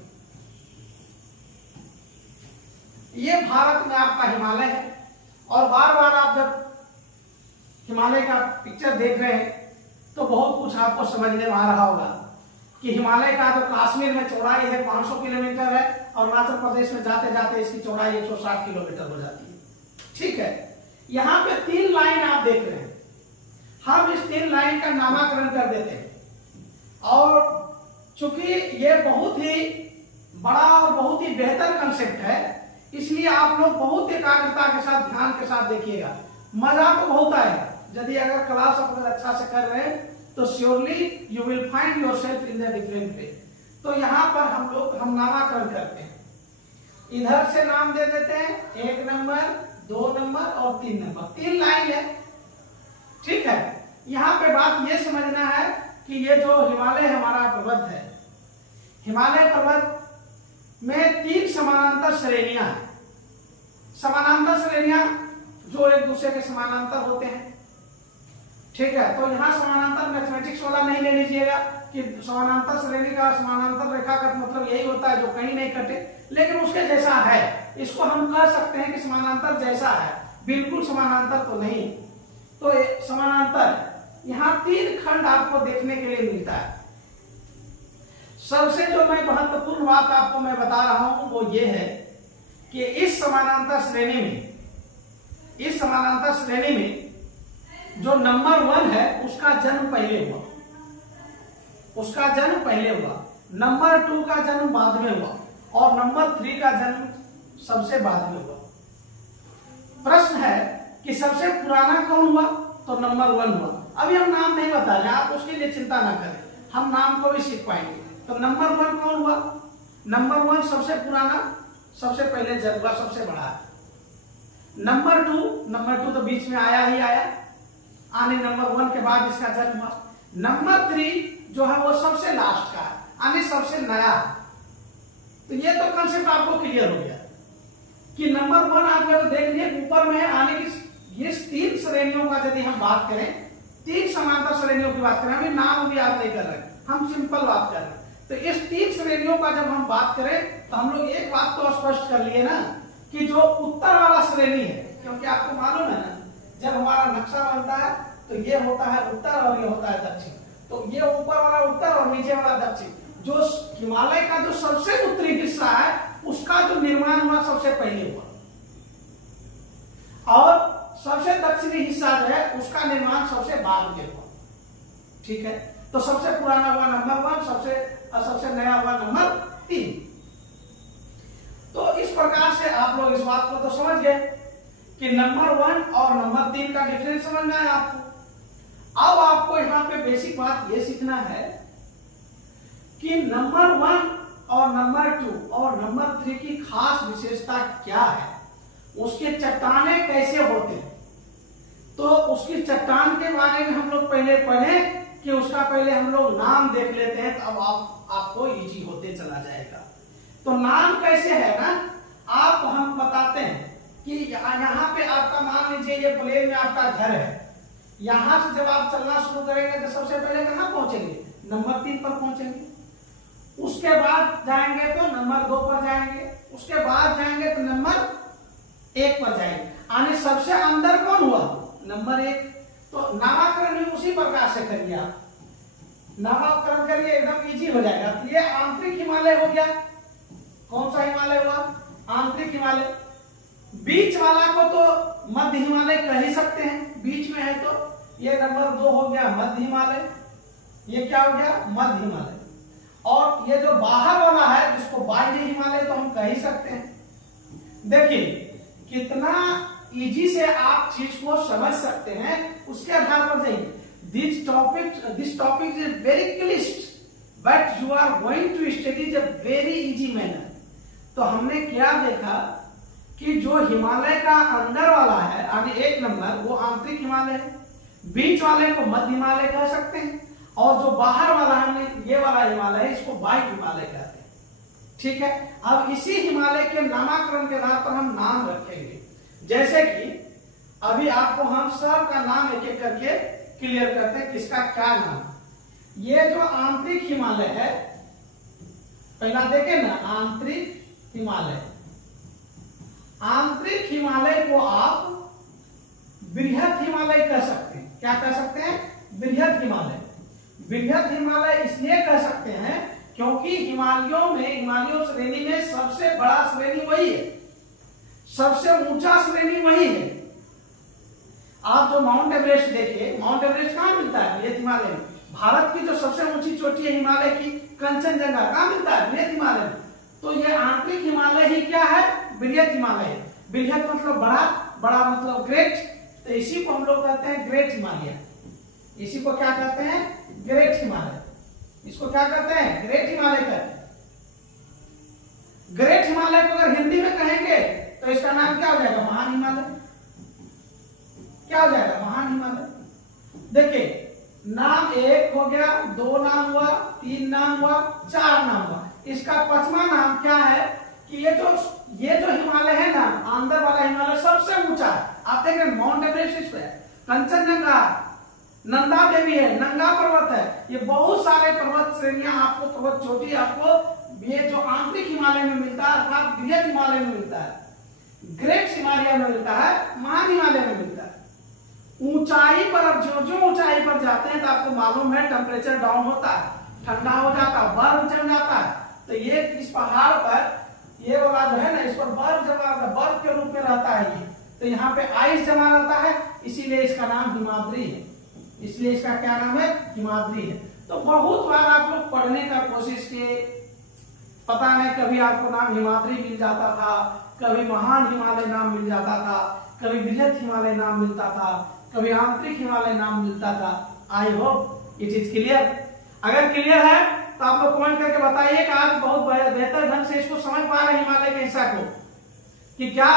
ये भारत में आपका हिमालय है, और बार बार आप जब हिमालय का पिक्चर देख रहे हैं तो बहुत कुछ आपको समझने में आ रहा होगा कि हिमालय का जो कश्मीर में चौड़ाई है 500 किलोमीटर है, और अरुणाचल प्रदेश में जाते जाते इसकी चौड़ाई 160 किलोमीटर हो जाती है। ठीक है। यहाँ पे 3 लाइन आप देख रहे हैं। हम इस 3 लाइन का नामकरण कर देते हैं, और चूंकि ये बहुत ही बड़ा और बहुत ही बेहतर कंसेप्ट है, इसलिए आप लोग बहुत एकाग्रता के साथ, ध्यान के साथ देखिएगा। मजा तो बहुत आएगा। यदि अगर क्लास आप अगर अच्छा से कर रहे हैं तो surely you will find yourself in the different way. तो यहाँ पर हम नामकरण करते हैं। इधर से नाम दे देते हैं 1 नंबर, 2 नंबर और 3 नंबर। 3 लाइन है। ठीक है। यहाँ पे बात ये समझना है कि ये जो हिमालय हमारा पर्वत है, हिमालय पर्वत में 3 समानांतर श्रेणियां हैं। समानांतर श्रेणियां जो एक दूसरे के समानांतर होते हैं। ठीक है। तो यहाँ समानांतर मैथमेटिक्स वाला नहीं ले लीजिएगा कि समानांतर श्रेणी का समानांतर रेखा का मतलब यही होता है जो कहीं नहीं कटे, लेकिन उसके जैसा है। इसको हम कह सकते हैं कि समानांतर जैसा है, बिल्कुल समानांतर तो नहीं। तो समानांतर यहाँ 3 खंड आपको देखने के लिए मिलता है। सबसे जो मैं महत्वपूर्ण बात आपको मैं बता रहा हूं वो ये है कि इस समानांतर श्रेणी में इस समानांतर श्रेणी में जो नंबर 1 है उसका जन्म पहले हुआ, उसका जन्म पहले हुआ, नंबर 2 का जन्म बाद में हुआ और नंबर 3 का जन्म सबसे बाद में हुआ। प्रश्न है कि सबसे पुराना कौन हुआ, तो नंबर 1 हुआ। अभी हम नाम नहीं बता रहे, आप उसके लिए चिंता ना करें, हम नाम को भी सीख पाएंगे। तो नंबर 1 कौन हुआ, नंबर 1 सबसे पुराना, सबसे पहले जन्म हुआ, सबसे बड़ा है। नंबर 2 तो बीच में आया ही आया, आने नंबर 1 के बाद इसका जन्म हुआ। नंबर 3 जो है वो सबसे लास्ट का है, आने सबसे नया। तो ये तो कंसेप्ट आपको क्लियर हो गया कि नंबर 1 आप लोग देख लिए ऊपर में आने की। ये 3 श्रेणियों का यदि हम बात करें, 3 समांतर श्रेणियों की बात करें, अभी नाम भी याद नहीं कर रहे, हम सिंपल बात कर रहे हैं। तो इस 3 श्रेणियों का जब हम बात करें तो हम लोग एक बात तो स्पष्ट कर लिए ना कि जो उत्तर वाला श्रेणी है, क्योंकि आपको मालूम है ना जब हमारा नक्शा बनता है तो ये होता है उत्तर और ये होता है दक्षिण। तो ये ऊपर वाला उत्तर और नीचे वाला दक्षिण। जो हिमालय का जो सबसे उत्तरी हिस्सा है उसका जो निर्माण हुआ सबसे पहले हुआ, और सबसे दक्षिणी हिस्सा जो है उसका निर्माण सबसे बाद में हुआ। ठीक है, तो सबसे पुराना हुआ नंबर 1, सबसे नया हुआ नंबर 3। तो इस प्रकार से आप लोग इस बात को तो समझ गए कि नंबर 1 और नंबर 3 का डिफरेंस समझ में आया आपको। अब आपको यहाँ पे बेसिक बात ये सीखना है कि नंबर 1 और नंबर 2 और नंबर 3 की खास विशेषता क्या है, उसके चट्टाने कैसे होते हैं। तो उसकी चट्टान के बारे में हम लोग पहले पढ़े कि उसका पहले हम लोग नाम देख लेते हैं, तो अब आपको इजी होते चला जाएगा। तो नाम कैसे है ना, आप हम बताते हैं कि यहाँ पे आपका मान लीजिए ये प्लेन में आपका घर है, यहां से जब आप चलना शुरू करेंगे तो सबसे पहले कहां पहुंचेंगे, नंबर 3 पर पहुंचेंगे। उसके बाद जाएंगे तो नंबर 2 पर जाएंगे, उसके बाद जाएंगे तो नंबर 1 पर जाएंगे। यानी सबसे अंदर कौन हुआ, नंबर 1। तो नामकरण भी उसी प्रकार से करिए आप, नामकरण करिए, एकदम इजी हो जाएगा। तो ये आंतरिक हिमालय हो गया। कौन सा हिमालय हुआ, आंतरिक हिमालय। बीच वाला को तो मध्य हिमालय कह ही सकते हैं, बीच में है तो ये नंबर 2 हो गया मध्य हिमालय। ये क्या हो गया, मध्य हिमालय। और ये जो बाहर वाला है जिसको बाह्य हिमालय तो हम कह ही सकते हैं। देखिए कितना इजी से आप चीज को समझ सकते हैं, उसके आधार पर जाइए। दिस टॉपिक इज वेरी क्लिष्ट but you are going to study in a very easy manner. तो हमने क्या देखा कि जो हिमालय का अंदर वाला है यानी 1 नंबर वो आंतरिक हिमालय है, बीच वाले को मध्य हिमालय कह सकते हैं, और जो बाहर वाला हमने ये वाला हिमालय है इसको बाह्य हिमालय कहते हैं। ठीक है, अब इसी हिमालय के नामकरण के आधार पर हम नाम रखेंगे। जैसे कि अभी आपको हम सब का नाम एक एक करके क्लियर करते हैं किसका क्या नाम। ये जो आंतरिक हिमालय है, पहला देखें ना, आंतरिक हिमालय। आंतरिक हिमालय को आप बृहद हिमालय कह सकते हैं। क्या कह सकते हैं, बृहद हिमालय। बृहद हिमालय इसलिए कह सकते हैं क्योंकि हिमालयों श्रेणी में सबसे बड़ा श्रेणी वही है, सबसे ऊंचा श्रेणी वही है। आप जो माउंट एवरेस्ट देखिए, माउंट एवरेस्ट कहाँ मिलता है, बृहद हिमालय में। भारत की जो सबसे ऊंची चोटी है हिमालय की, कंचनजंगा, कहाँ मिलता है, बृहद हिमालय में। तो ये आंतरिक हिमालय ही क्या है, बृहद हिमालय। बृहद मतलब बड़ा, बड़ा मतलब ग्रेट, तो इसी को हम लोग कहते हैं ग्रेट हिमालय। इसी को क्या कहते हैं, ग्रेट हिमालय। इसको क्या कहते हैं, ग्रेट हिमालय कहते हैं। ग्रेट हिमालय को अगर हिंदी में कहेंगे तो इसका नाम क्या हो जाएगा, महान हिमालय। क्या हो जाएगा, महान हिमालय। देखिए नाम 1 हो गया, 2 नाम हुआ, 3 नाम हुआ, 4 नाम हुआ। इसका 5वां नाम क्या है कि ये जो हिमालय है ना, अंदर वाला हिमालय सबसे ऊंचा है। आप देख रहे हैं माउंट एवरेस्ट इस पे, कंचनजंगा, नंदा देवी है, नंगा पर्वत है, ये बहुत सारे पर्वत श्रेणियां आपको, पर्वत चोटी आपको ये जो आंतरिक हिमालय में मिलता है अर्थात बृहद हिमालय में मिलता है, ग्रेट हिमालय में मिलता है, महान हिमालय में मिलता है। ऊंचाई पर अब जो ऊंचाई पर जाते हैं तो आपको मालूम है टेम्परेचर डाउन होता है, ठंडा हो जाता है, बर्फ जम जाता है। तो ये इस पहाड़ पर ये वाला जो है ना, इस पर बर्फ जमा, बर्फ के रूप में रहता है ये। तो यहाँ पे आइस जमा रहता है, इसीलिए इसका नाम हिमाद्री है। इसलिए इसका क्या नाम है? हिमाद्री है। तो बहुत बार आप लोग पढ़ने का कोशिश किए, पता नहीं कभी आपको नाम हिमाद्री मिल जाता था, कभी महान हिमालय नाम मिल जाता था, कभी बृहद हिमालय नाम मिलता था, कभी आंतरिक हिमालय नाम मिलता था। I hope it is clear. अगर क्लियर है तो आप लोग कमेंट करके बताइए कि आज बहुत बेहतर ढंग से इसको समझ पा रहे हैं हिमालय के हिस्सा को, कि क्या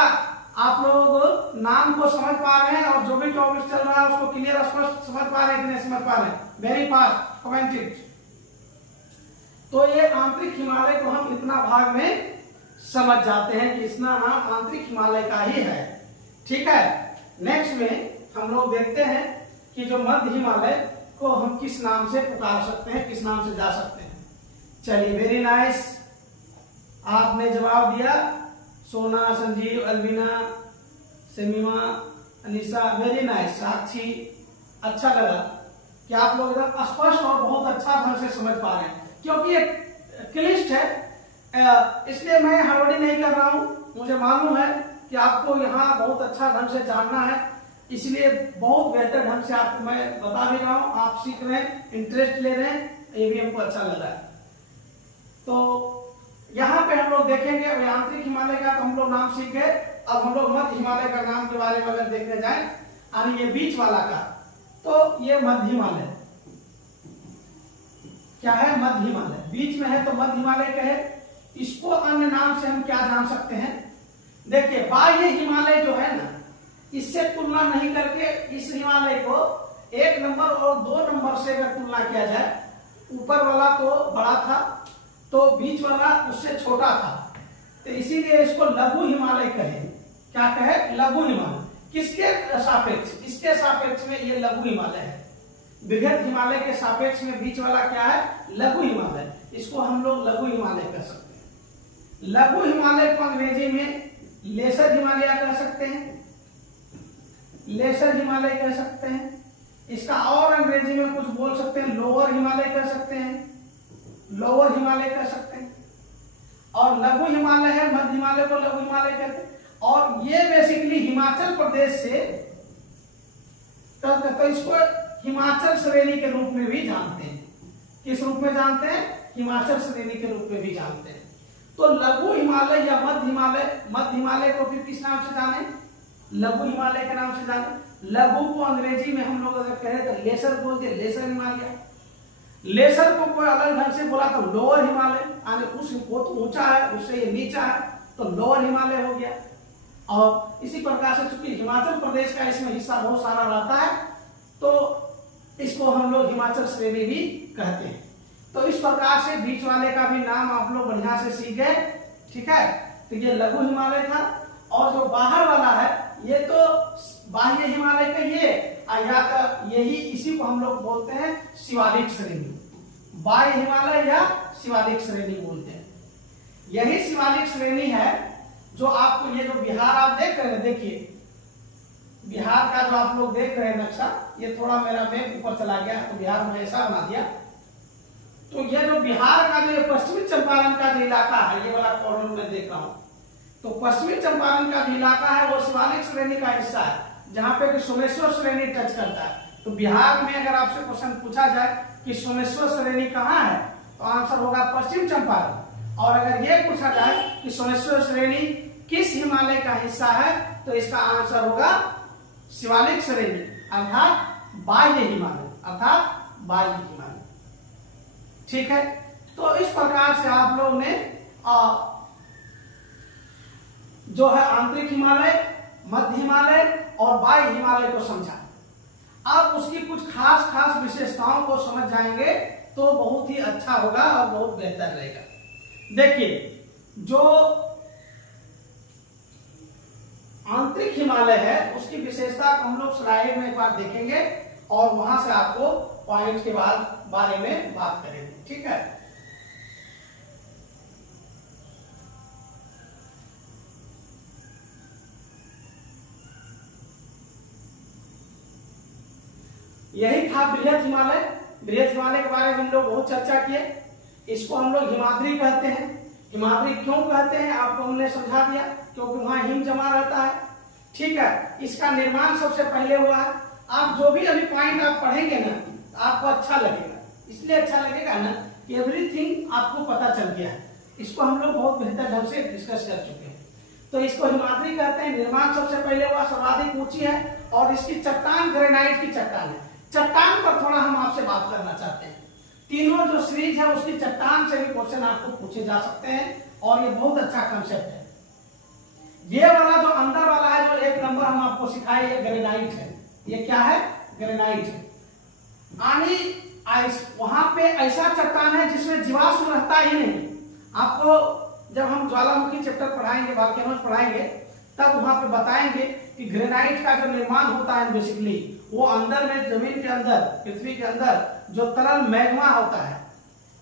आप लोग नाम को समझ पा रहे हैं और जो भी टॉपिक चल रहा है उसको क्लियर स्पष्ट समझ पा रहे हैं कि नहीं समझ पा रहे हैं? Very fast comment it. तो ये आंतरिक हिमालय को हम इतना भाग में समझ जाते हैं कि इसका नाम आंतरिक हिमालय का ही है। ठीक है, नेक्स्ट में हम लोग देखते हैं कि जो मध्य हिमालय को हम किस नाम से पुकार सकते हैं, किस नाम से जा सकते हैं। चलिए, वेरी नाइस, आपने जवाब दिया। सोना, संजीव, अलविना, सेमिमा, अनिशा, वेरी नाइस। साक्षी, अच्छा लगा कि आप लोग एकदम स्पष्ट और बहुत अच्छा ढंग से समझ पा रहे हैं, क्योंकि ये क्लिष्ट है, इसलिए मैं हड़बड़ी नहीं कर रहा हूं। मुझे मालूम है कि आपको यहाँ बहुत अच्छा ढंग से जानना है, इसलिए बहुत बेहतर ढंग से आपको मैं बता भी रहा हूँ। आप सीख रहे हैं, इंटरेस्ट ले रहे हैं, ये भी हमको अच्छा लग रहा है। तो यहाँ पे हम लोग देखेंगे आंतरिक हिमालय का तो हम लोग नाम सीख गए। अब हम लोग मध्य हिमालय का नाम के बारे में अगर देखने जाए, यानी ये बीच वाला का, तो ये मध्य हिमालय क्या है? मध्य हिमालय बीच में है तो मध्य हिमालय कहे। इसको अन्य नाम से हम क्या जान सकते हैं? देखिए, बाह्य हिमालय जो है ना, इससे तुलना नहीं करके इस हिमालय को 1 नंबर और 2 नंबर से अगर तुलना किया जाए, ऊपर वाला तो बड़ा था तो बीच वाला उससे छोटा था, तो इसीलिए इसको लघु हिमालय कहे। क्या कहे? लघु हिमालय। किसके सापेक्ष? इसके सापेक्ष में ये लघु हिमालय है। बृहद हिमालय के सापेक्ष में बीच वाला क्या है? लघु हिमालय। इसको हम लोग लघु हिमालय कह सकते हैं। लघु हिमालय को अंग्रेजी में लेसर हिमालय कह सकते हैं, लेसर हिमालय कह सकते हैं। इसका और अंग्रेजी में कुछ बोल सकते हैं, लोअर हिमालय कह सकते हैं, लोअर हिमालय कह सकते हैं। और लघु हिमालय है, मध्य हिमालय को लघु हिमालय कहते हैं। और ये बेसिकली हिमाचल प्रदेश से तो इसको हिमाचल श्रेणी के रूप में भी जानते हैं। किस रूप में जानते हैं? हिमाचल श्रेणी के रूप में भी जानते हैं। तो लघु हिमालय या मध्य हिमालय, मध्य हिमालय को फिर किस नाम से जाने? लघु हिमालय के नाम से जाने। लघु को अंग्रेजी में हम लोग अगर कहें तो लेसर बोलते, लेसर हिमालय। लेसर को कोई अलग ढंग से बोला तो लोअर हिमालय, यानी उस वो तो ऊंचा है, उससे ये नीचा है, तो लोअर हिमालय हो गया। और इसी प्रकार से चूंकि हिमाचल प्रदेश का इसमें हिस्सा बहुत सारा रहता है, तो इसको हम लोग हिमाचल श्रेणी भी कहते हैं। तो इस प्रकार से बीच वाले का भी नाम आप लोग बढ़िया से सीख गए। ठीक है, तो ये लघु हिमालय था। और जो बाहर वाला है, ये तो बाह्य हिमालय का ये या यही, इसी को हम लोग बोलते हैं शिवालिक श्रेणी। बाह्य हिमालय या शिवालिक श्रेणी बोलते हैं। यही शिवालिक श्रेणी है जो आपको ये जो बिहार आप देख रहे हैं, देखिए बिहार का जो आप लोग देख रहे हैं नक्शा, ये थोड़ा मेरा मैप ऊपर चला गया तो बिहार में ऐसा बना दिया। तो ये जो बिहार का जो पश्चिमी चंपारण का जो इलाका है, ये वाला कॉर्नर में देख रहा हूं, तो पश्चिमी चंपारण का जो इलाका है वो शिवालिक श्रेणी का हिस्सा है, जहां पे कि सोमेश्वर श्रेणी टच करता है। तो बिहार में अगर आपसे क्वेश्चन पूछा जाए कि सोमेश्वर श्रेणी कहाँ है, तो आंसर होगा पश्चिम चंपारण। और अगर ये पूछा जाए कि सोमेश्वर श्रेणी किस हिमालय का हिस्सा है, तो इसका आंसर होगा शिवालिक श्रेणी, अर्थात बाह्य हिमालय, अर्थात बाह्य हिमालय। ठीक है, तो इस प्रकार से आप लोगों ने जो है आंतरिक हिमालय, मध्य हिमालय और बाह्य हिमालय को समझा। अब उसकी कुछ खास खास विशेषताओं को समझ जाएंगे तो बहुत ही अच्छा होगा और बहुत बेहतर रहेगा। देखिए, जो आंतरिक हिमालय है उसकी विशेषता को हम लोग स्लाइड में एक बार देखेंगे और वहां से आपको पॉइंट के बारे में बात करेंगे। ठीक है, यही था बृहद हिमालय। बृहद हिमालय के बारे में हम लोग बहुत चर्चा किए। इसको हम लोग हिमाद्री कहते हैं। हिमाद्री क्यों कहते हैं आपको हमने समझा दिया, क्योंकि वहां हिम जमा रहता है। ठीक है, इसका निर्माण सबसे पहले हुआ है। आप जो भी अभी पॉइंट आप पढ़ेंगे ना आपको अच्छा लगेगा, इसलिए अच्छा लगेगा ना कि एवरीथिंग आपको पता चल गया है। इसको हम लोग बहुत बेहतर ढंग से डिस्कस कर चुके हैं। तो इसको हिमाद्री कहते हैं। निर्माण सबसे पहले हुआ, सर्वाधिक ऊंची है और इसकी चट्टान ग्रेनाइट की चट्टान है। चट्टान पर थोड़ा हम आपसे बात करना चाहते हैं। तीनों जो सीरीज है उसकी चट्टान से भी क्वेश्चन आपको पूछे जा सकते हैं और ये बहुत अच्छा कंसेप्ट है। ये वाला जो अंदर वाला है, जो एक नंबर हम आपको सिखाए, ये ग्रेनाइट है। ये क्या है? ग्रेनाइट है। वहां पे ऐसा चट्टान है जिसमें जीवाश्म रहता ही नहीं। आपको जब हम ज्वालामुखी चैप्टर पढ़ाएंगे, वोल्केनोज पढ़ाएंगे, तब वहां पे बताएंगे कि ग्रेनाइट का जो निर्माण होता है बेसिकली वो अंदर में, जमीन के अंदर, पृथ्वी के अंदर जो तरल मैग्मा होता है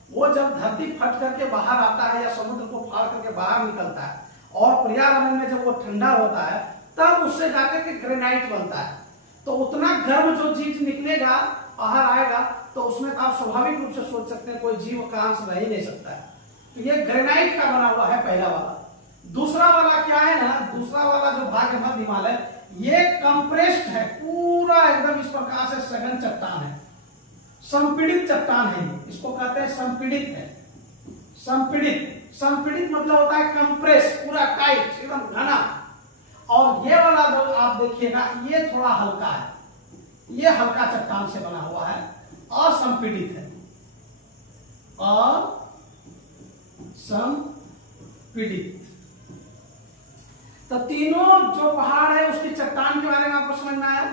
वो जब धरती फट करके बाहर आता है या समुद्र को फाड़ करके बाहर निकलता है और पर्यावरण में जब वो ठंडा होता है तब उससे जाकर के ग्रेनाइट बनता है। तो उतना गर्म जो चीज निकलेगा, बाहर आएगा, तो उसमें तो आप स्वाभाविक रूप से सोच सकते हैं कोई जीव का अंश रह ही नहीं सकता है। तो ये ग्रेनाइट का बना हुआ है पहला वाला। दूसरा वाला क्या है ना, दूसरा वाला जो भाग है मध्य हिमालय, ये कंप्रेस्ड है, पूरा एकदम इस प्रकार से सघन चट्टान है, संपीड़ित चट्टान है। इसको कहते हैं संपीड़ित है। संपीड़ित मतलब होता है कंप्रेस, पूरा टाइट, एकदम घना। और ये वाला जो आप देखिएगा ये थोड़ा हल्का है, ये हल्का चट्टान से बना हुआ है, असंपीड़ित है, असंपीड़ित। तो तीनों जो पहाड़ है उसकी चट्टान के बारे में आपको समझ में आया।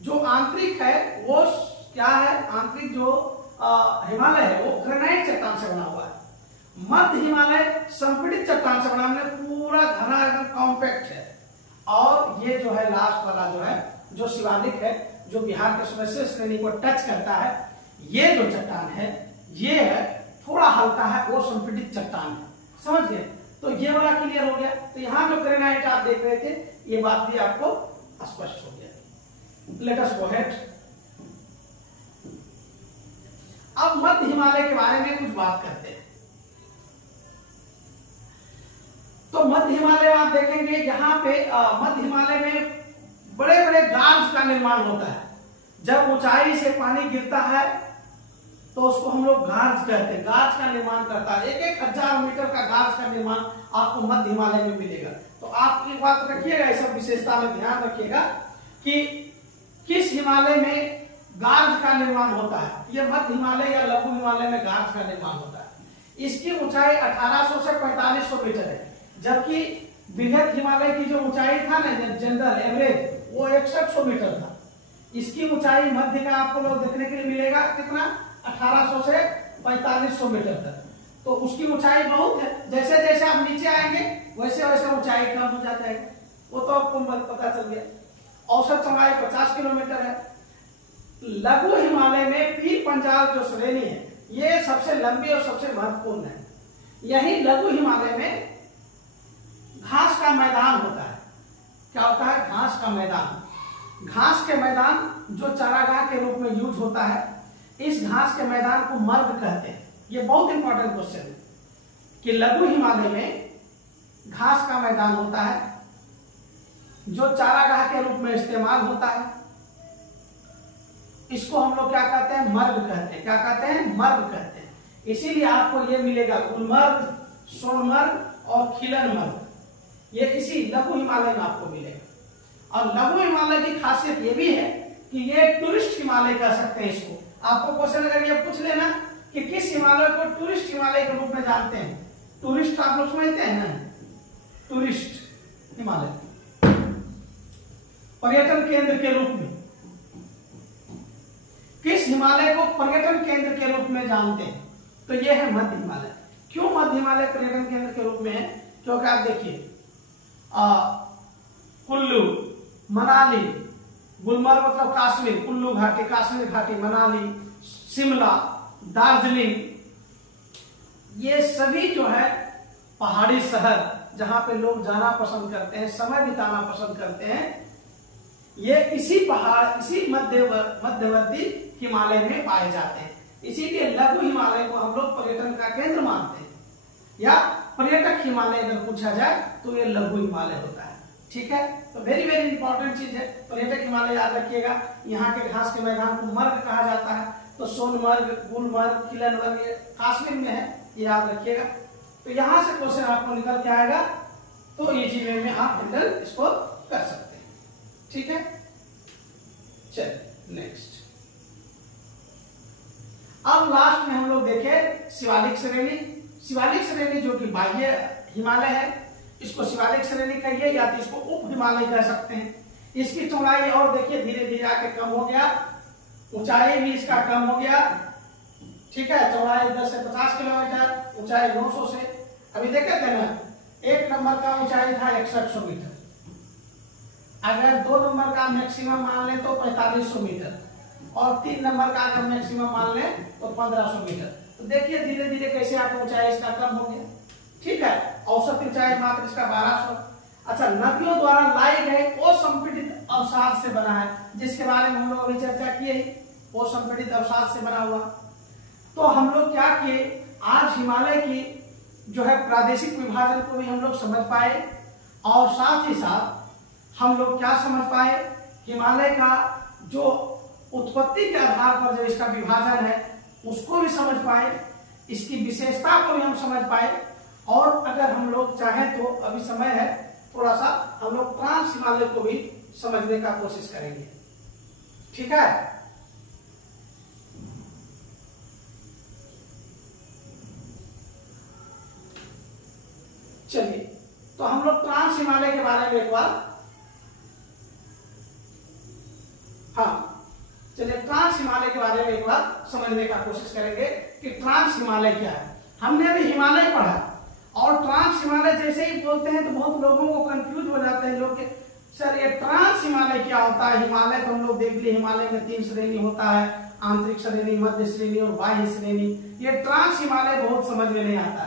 जो आंतरिक है वो क्या है? आंतरिक जो हिमालय है वो ग्रेनाइट चट्टान से बना हुआ है। मध्य हिमालय संपीड़ित चट्टान से बना है, पूरा घना एकदम कॉम्पैक्ट है। और ये जो है लास्ट वाला जो है, जो शिवालिक है, जो बिहार के समस्या श्रेणी को टच करता है, ये जो चट्टान है ये है थोड़ा हल्का है, वो संपीड़ित चट्टान है। समझ गए? तो ये वाला क्लियर हो गया। तो यहाँ जो ग्रेनाइट आप देख रहे थे ये बात भी आपको स्पष्ट हो गया। Let us go ahead. अब मध्य हिमालय के बारे में कुछ बात करते हैं। तो मध्य हिमालय आप देखेंगे यहाँ पे मध्य हिमालय में बड़े बड़े गार्ज का निर्माण होता है। जब ऊंचाई से पानी गिरता है तो उसको हम लोग गार्ज कहते हैं, गार्ज का निर्माण करता है। 1,000 मीटर का गार्ज का निर्माण आपको मध्य हिमालय में मिलेगा। तो आप एक बात रखिएगा, इस सब विशेषता में ध्यान रखिएगा कि किस हिमालय में गार्ज का निर्माण होता है। यह मध्य हिमालय या लघु हिमालय में गार्ज का निर्माण होता है। इसकी ऊंचाई 1800 से 4500 मीटर है, जबकि बृहद हिमालय की जो ऊंचाई था ना, जनरल एवरेज, वो 6100 मीटर था। इसकी ऊंचाई मध्य का आपको लोग देखने के लिए मिलेगा कितना? 1800 से 4500 मीटर तक। तो उसकी ऊंचाई बहुत है। जैसे जैसे आप नीचे आएंगे वैसे वैसे ऊंचाई कम हो जाता है, वो तो आपको पता चल गया। औसत चौड़ाई 50 किलोमीटर है। लघु हिमालय में पीर पंजाल जो श्रेणी है ये सबसे लंबी और सबसे महत्वपूर्ण है। यही लघु हिमालय में घास का मैदान होता है। क्या होता है? घास का मैदान। घास के मैदान जो चारागाह के रूप में यूज होता है, इस घास के मैदान को मर्ग कहते हैं। ये बहुत इंपॉर्टेंट क्वेश्चन है कि लघु हिमालय में घास का मैदान होता है जो चारागाह के रूप में इस्तेमाल होता है। इसको हम लोग क्या कहते हैं? मर्ग कहते हैं। क्या कहते हैं? मर्ग कहते हैं। इसीलिए आपको ये मिलेगा गुलमर्ग, सोनमर्ग और खिलनमर्ग, ये इसी लघु हिमालय में आपको मिलेगा। और लघु हिमालय की खासियत ये भी है कि ये टूरिस्ट हिमालय कह सकते हैं इसको। आपको क्वेश्चन अगर ये पूछ लेना कि किस हिमालय को टूरिस्ट हिमालय के रूप में जानते हैं, टूरिस्ट आप लोग समझते हैं ना, टूरिस्ट हिमालय, पर्यटन केंद्र के रूप में, किस हिमालय को पर्यटन केंद्र के रूप में जानते हैं? तो यह है मध्य हिमालय। क्यों मध्य हिमालय पर्यटन केंद्र के रूप में है? क्योंकि आप देखिए कुल्लू, मनाली, गुलमर्ग मतलब काश्मीर, कुल्लू घाटी, काश्मीर घाटी, मनाली, शिमला, दार्जिलिंग, ये सभी जो है पहाड़ी शहर जहां पे लोग जाना पसंद करते हैं, समय बिताना पसंद करते हैं, ये इसी पहाड़, इसी मध्यवर्ती हिमालय में पाए जाते हैं। इसीलिए लघु हिमालय को हम लोग पर्यटन का केंद्र मानते हैं, या पर्यटक हिमालय अगर पूछा जाए तो ये लघु हिमालय होता है। ठीक है, तो वेरी वेरी इंपॉर्टेंट चीज है। पर्यटक हिमालय याद रखिएगा। यहाँ के घास के मैदान को मर्ग कहा जाता है, तो सोनमर्ग, गुलमर्ग, किलनमर्ग ये कश्मीर में है, ये याद रखिएगा। तो यहाँ से क्वेश्चन आपको निकल के आएगा, तो इजी वे में आप हैंडल इसको कर सकते हैं। ठीक है, चलिए नेक्स्ट। अब लास्ट में हम लोग देखें शिवालिक श्रेणी। शिवालिक श्रेणी जो कि बाह्य हिमालय है, इसको शिवालिक श्रेणी कहिए या तो इसको उप हिमालय कह सकते हैं। इसकी चौड़ाई और देखिए धीरे धीरे आके कम हो गया, ऊंचाई भी इसका कम हो गया। ठीक है, चौड़ाई 10 से 50 किलोमीटर, ऊंचाई 900 से। अभी देखे थे ना, 1 नंबर का ऊंचाई था 6100 मीटर, अगर 2 नंबर का मैक्सिमम मान लें तो 4500 मीटर, और 3 नंबर का अगर मैक्सिमम मान लें तो 1500 मीटर। तो देखिए धीरे धीरे कैसे आगे ऊंचाई इसका कम हो गया। ठीक है, औसत ऊंचाई मात्र इसका 1200। अच्छा, नदियों द्वारा लाई गई असंपीड़ित अवसाद से बना है, जिसके बारे में हम लोग अभी चर्चा किए ही, असंपीड़ित अवसाद से बना हुआ। तो हम लोग क्या किए, आज हिमालय की जो है प्रादेशिक विभाजन को भी हम लोग समझ पाए, और साथ ही साथ हम लोग क्या समझ पाए, हिमालय का जो उत्पत्ति के आधार पर जो इसका विभाजन है उसको भी समझ पाए, इसकी विशेषता को भी हम समझ पाए। और अगर हम लोग चाहें तो अभी समय है, थोड़ा सा हम लोग ट्रांस हिमालय को भी समझने का कोशिश करेंगे। ठीक है, चलिए तो हम लोग ट्रांस हिमालय के बारे में एक बार, हाँ चलिए ट्रांस हिमालय के बारे में एक बार समझने का कोशिश करेंगे कि ट्रांस हिमालय क्या है। हमने अभी हिमालय पढ़ा, और ट्रांस हिमालय जैसे ही बोलते हैं तो बहुत लोगों को कंफ्यूज हो जाते हैं लोग, सर ये ट्रांस हिमालय क्या होता है। हिमालय तो हम लोग देख लिए, हिमालय में 3 श्रेणी होता है, आंतरिक श्रेणी, मध्य श्रेणी और बाह्य श्रेणी। ये ट्रांस हिमालय बहुत समझ में नहीं आता।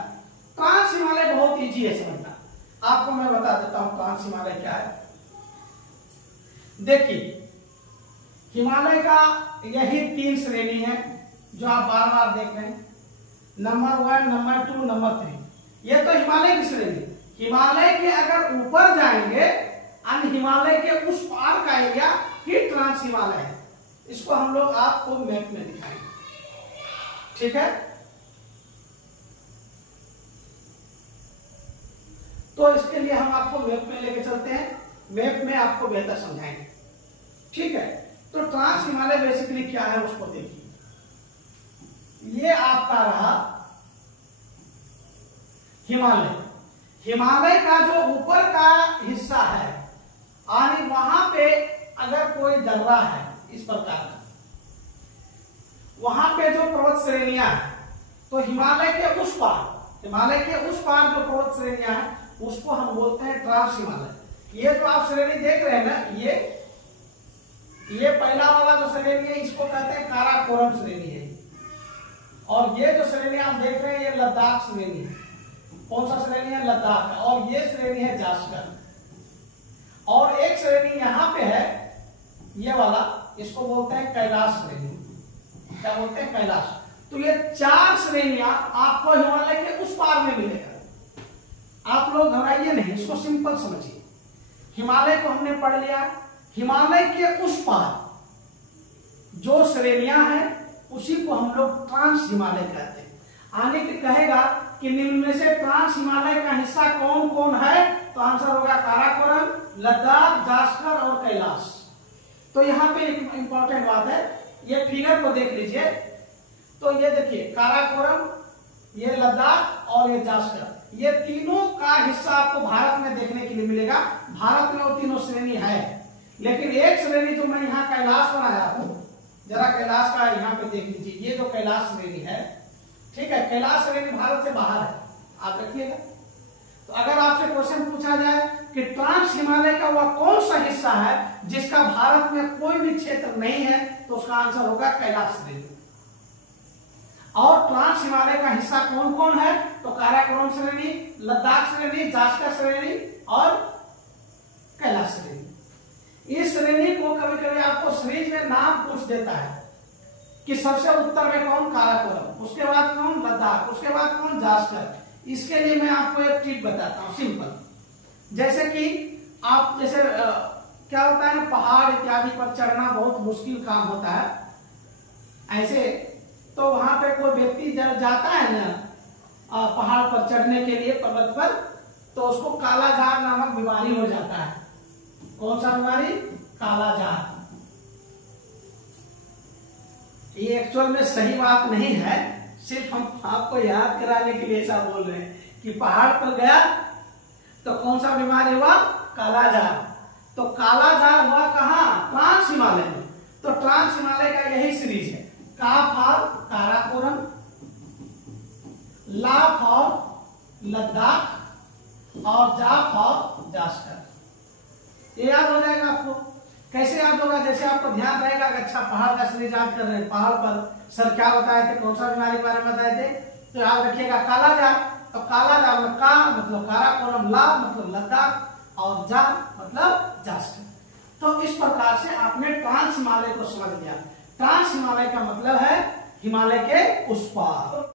ट्रांस हिमालय बहुत इजी है समझना, आपको मैं बता देता हूं ट्रांस हिमालय क्या है। देखिए हिमालय का यही 3 श्रेणी है जो आप बार बार देख रहे हैं, नंबर 1, नंबर 2, नंबर 3। ये तो हिमालय की श्रेणी। हिमालय के अगर ऊपर जाएंगे, हिमालय के उस पार का एरिया ही ट्रांस हिमालय है। इसको हम लोग आपको मैप में दिखाएंगे। ठीक है, तो इसके लिए हम आपको मैप में लेके चलते हैं, मैप में आपको बेहतर समझाएंगे। ठीक है, तो ट्रांस हिमालय बेसिकली क्या है उसको देखिए। ये आपका रहा हिमालय। हिमालय का जो ऊपर का हिस्सा है, और वहां पे अगर कोई दर्रा है इस प्रकार का, वहां पे जो पर्वत श्रेणियां हैं, तो हिमालय के उस पार, हिमालय के उस पार जो पर्वत श्रेणियां हैं उसको हम बोलते हैं ट्रांस हिमालय। ये जो आप श्रेणी देख रहे हैं ना, ये पहला वाला जो श्रेणी है इसको कहते हैं काराकोरम श्रेणी है, और ये जो श्रेणी आप देख रहे हैं ये लद्दाख श्रेणी है। कौन सा श्रेणी है? लद्दाख है। और ये श्रेणी है जास्कर, और एक श्रेणी यहाँ पे है ये वाला, इसको बोलते हैं कैलाश श्रेणी। क्या बोलते हैं? कैलाश। तो ये 4 श्रेणियां आपको हिमालय के उस पार में मिलेगा। आप लोग घबराइए नहीं, इसको सिंपल समझिए। हिमालय को हमने पढ़ लिया, हिमालय के उस पार जो श्रेणियां हैं उसी को हम लोग ट्रांस हिमालय कहते हैं। आने के कहेगा कि निम्न में से ट्रांस हिमालय का हिस्सा कौन कौन है, तो आंसर होगा काराकोरम, लद्दाख, जास्कर और कैलाश। तो यहाँ पे एक इंपॉर्टेंट बात है, ये फिगर को देख लीजिए। तो ये देखिए काराकोरम, ये लद्दाख और ये जास्कर, ये तीनों का हिस्सा आपको भारत में देखने के लिए मिलेगा। भारत में वो तीनों श्रेणी है, लेकिन एक श्रेणी जो मैं यहाँ कैलाश बनाया हूं, जरा कैलाश का यहाँ पे देख लीजिए। ये जो कैलाश श्रेणी है, ठीक है, कैलाश श्रेणी भारत से बाहर है, आप रखिएगा। तो अगर आपसे क्वेश्चन पूछा जाए कि ट्रांस हिमालय का वह कौन सा हिस्सा है जिसका भारत में कोई भी क्षेत्र नहीं है, तो उसका आंसर होगा कैलाश श्रेणी। और ट्रांस हिमालय का हिस्सा कौन कौन है, तो काराकोरम श्रेणी, लद्दाख श्रेणी, जास्कर श्रेणी और कैलाश श्रेणी। इस श्रेणी को कभी कभी आपको सीरीज में नाम पूछ देता है कि सबसे उत्तर में कौन? काराकोरम, उसके बाद कौन? लद्दाख, उसके बाद कौन? जास्कर। इसके लिए मैं आपको एक टिप बताता हूं सिंपल। जैसे कि आप जैसे क्या होता है ना, पहाड़ इत्यादि पर चढ़ना बहुत मुश्किल काम होता है ऐसे, तो वहां पे कोई व्यक्ति जाता है ना पहाड़ पर चढ़ने के लिए, पर्वत पर, तो उसको कालाजार नामक बीमारी हो जाता है। कौन सा बीमारी? कालाजार। ये एक्चुअल में सही बात नहीं है, सिर्फ हम आपको याद कराने के लिए ऐसा बोल रहे हैं कि पहाड़ पर गया तो कौन सा बीमारी हुआ? कालाजार। तो कालाजार हुआ कहाँ? ट्रांस हिमालय में। तो ट्रांस हिमालय का यही सीरीज है, का फॉर काराकोरम, ला फॉर लद्दाख और जा फॉर जास्कर। ये याद हो जाएगा आपको। कैसे याद होगा? जैसे आपको ध्यान रहेगा कि अच्छा पहाड़ का सीरीज याद कर रहे हैं, पहाड़ पर सर क्या बताए थे, कौन सा बीमारी के बारे में बताए थे, तो याद रखिएगा कालाजार। तो कालाजार में का मतलब काराकोरम, ला मतलब लद्दाख और जा मतलब जास्कर। तो इस प्रकार से आपने ट्रांस हिमालय को समझ लिया। ट्रांस हिमालय का मतलब है हिमालय के उस पार।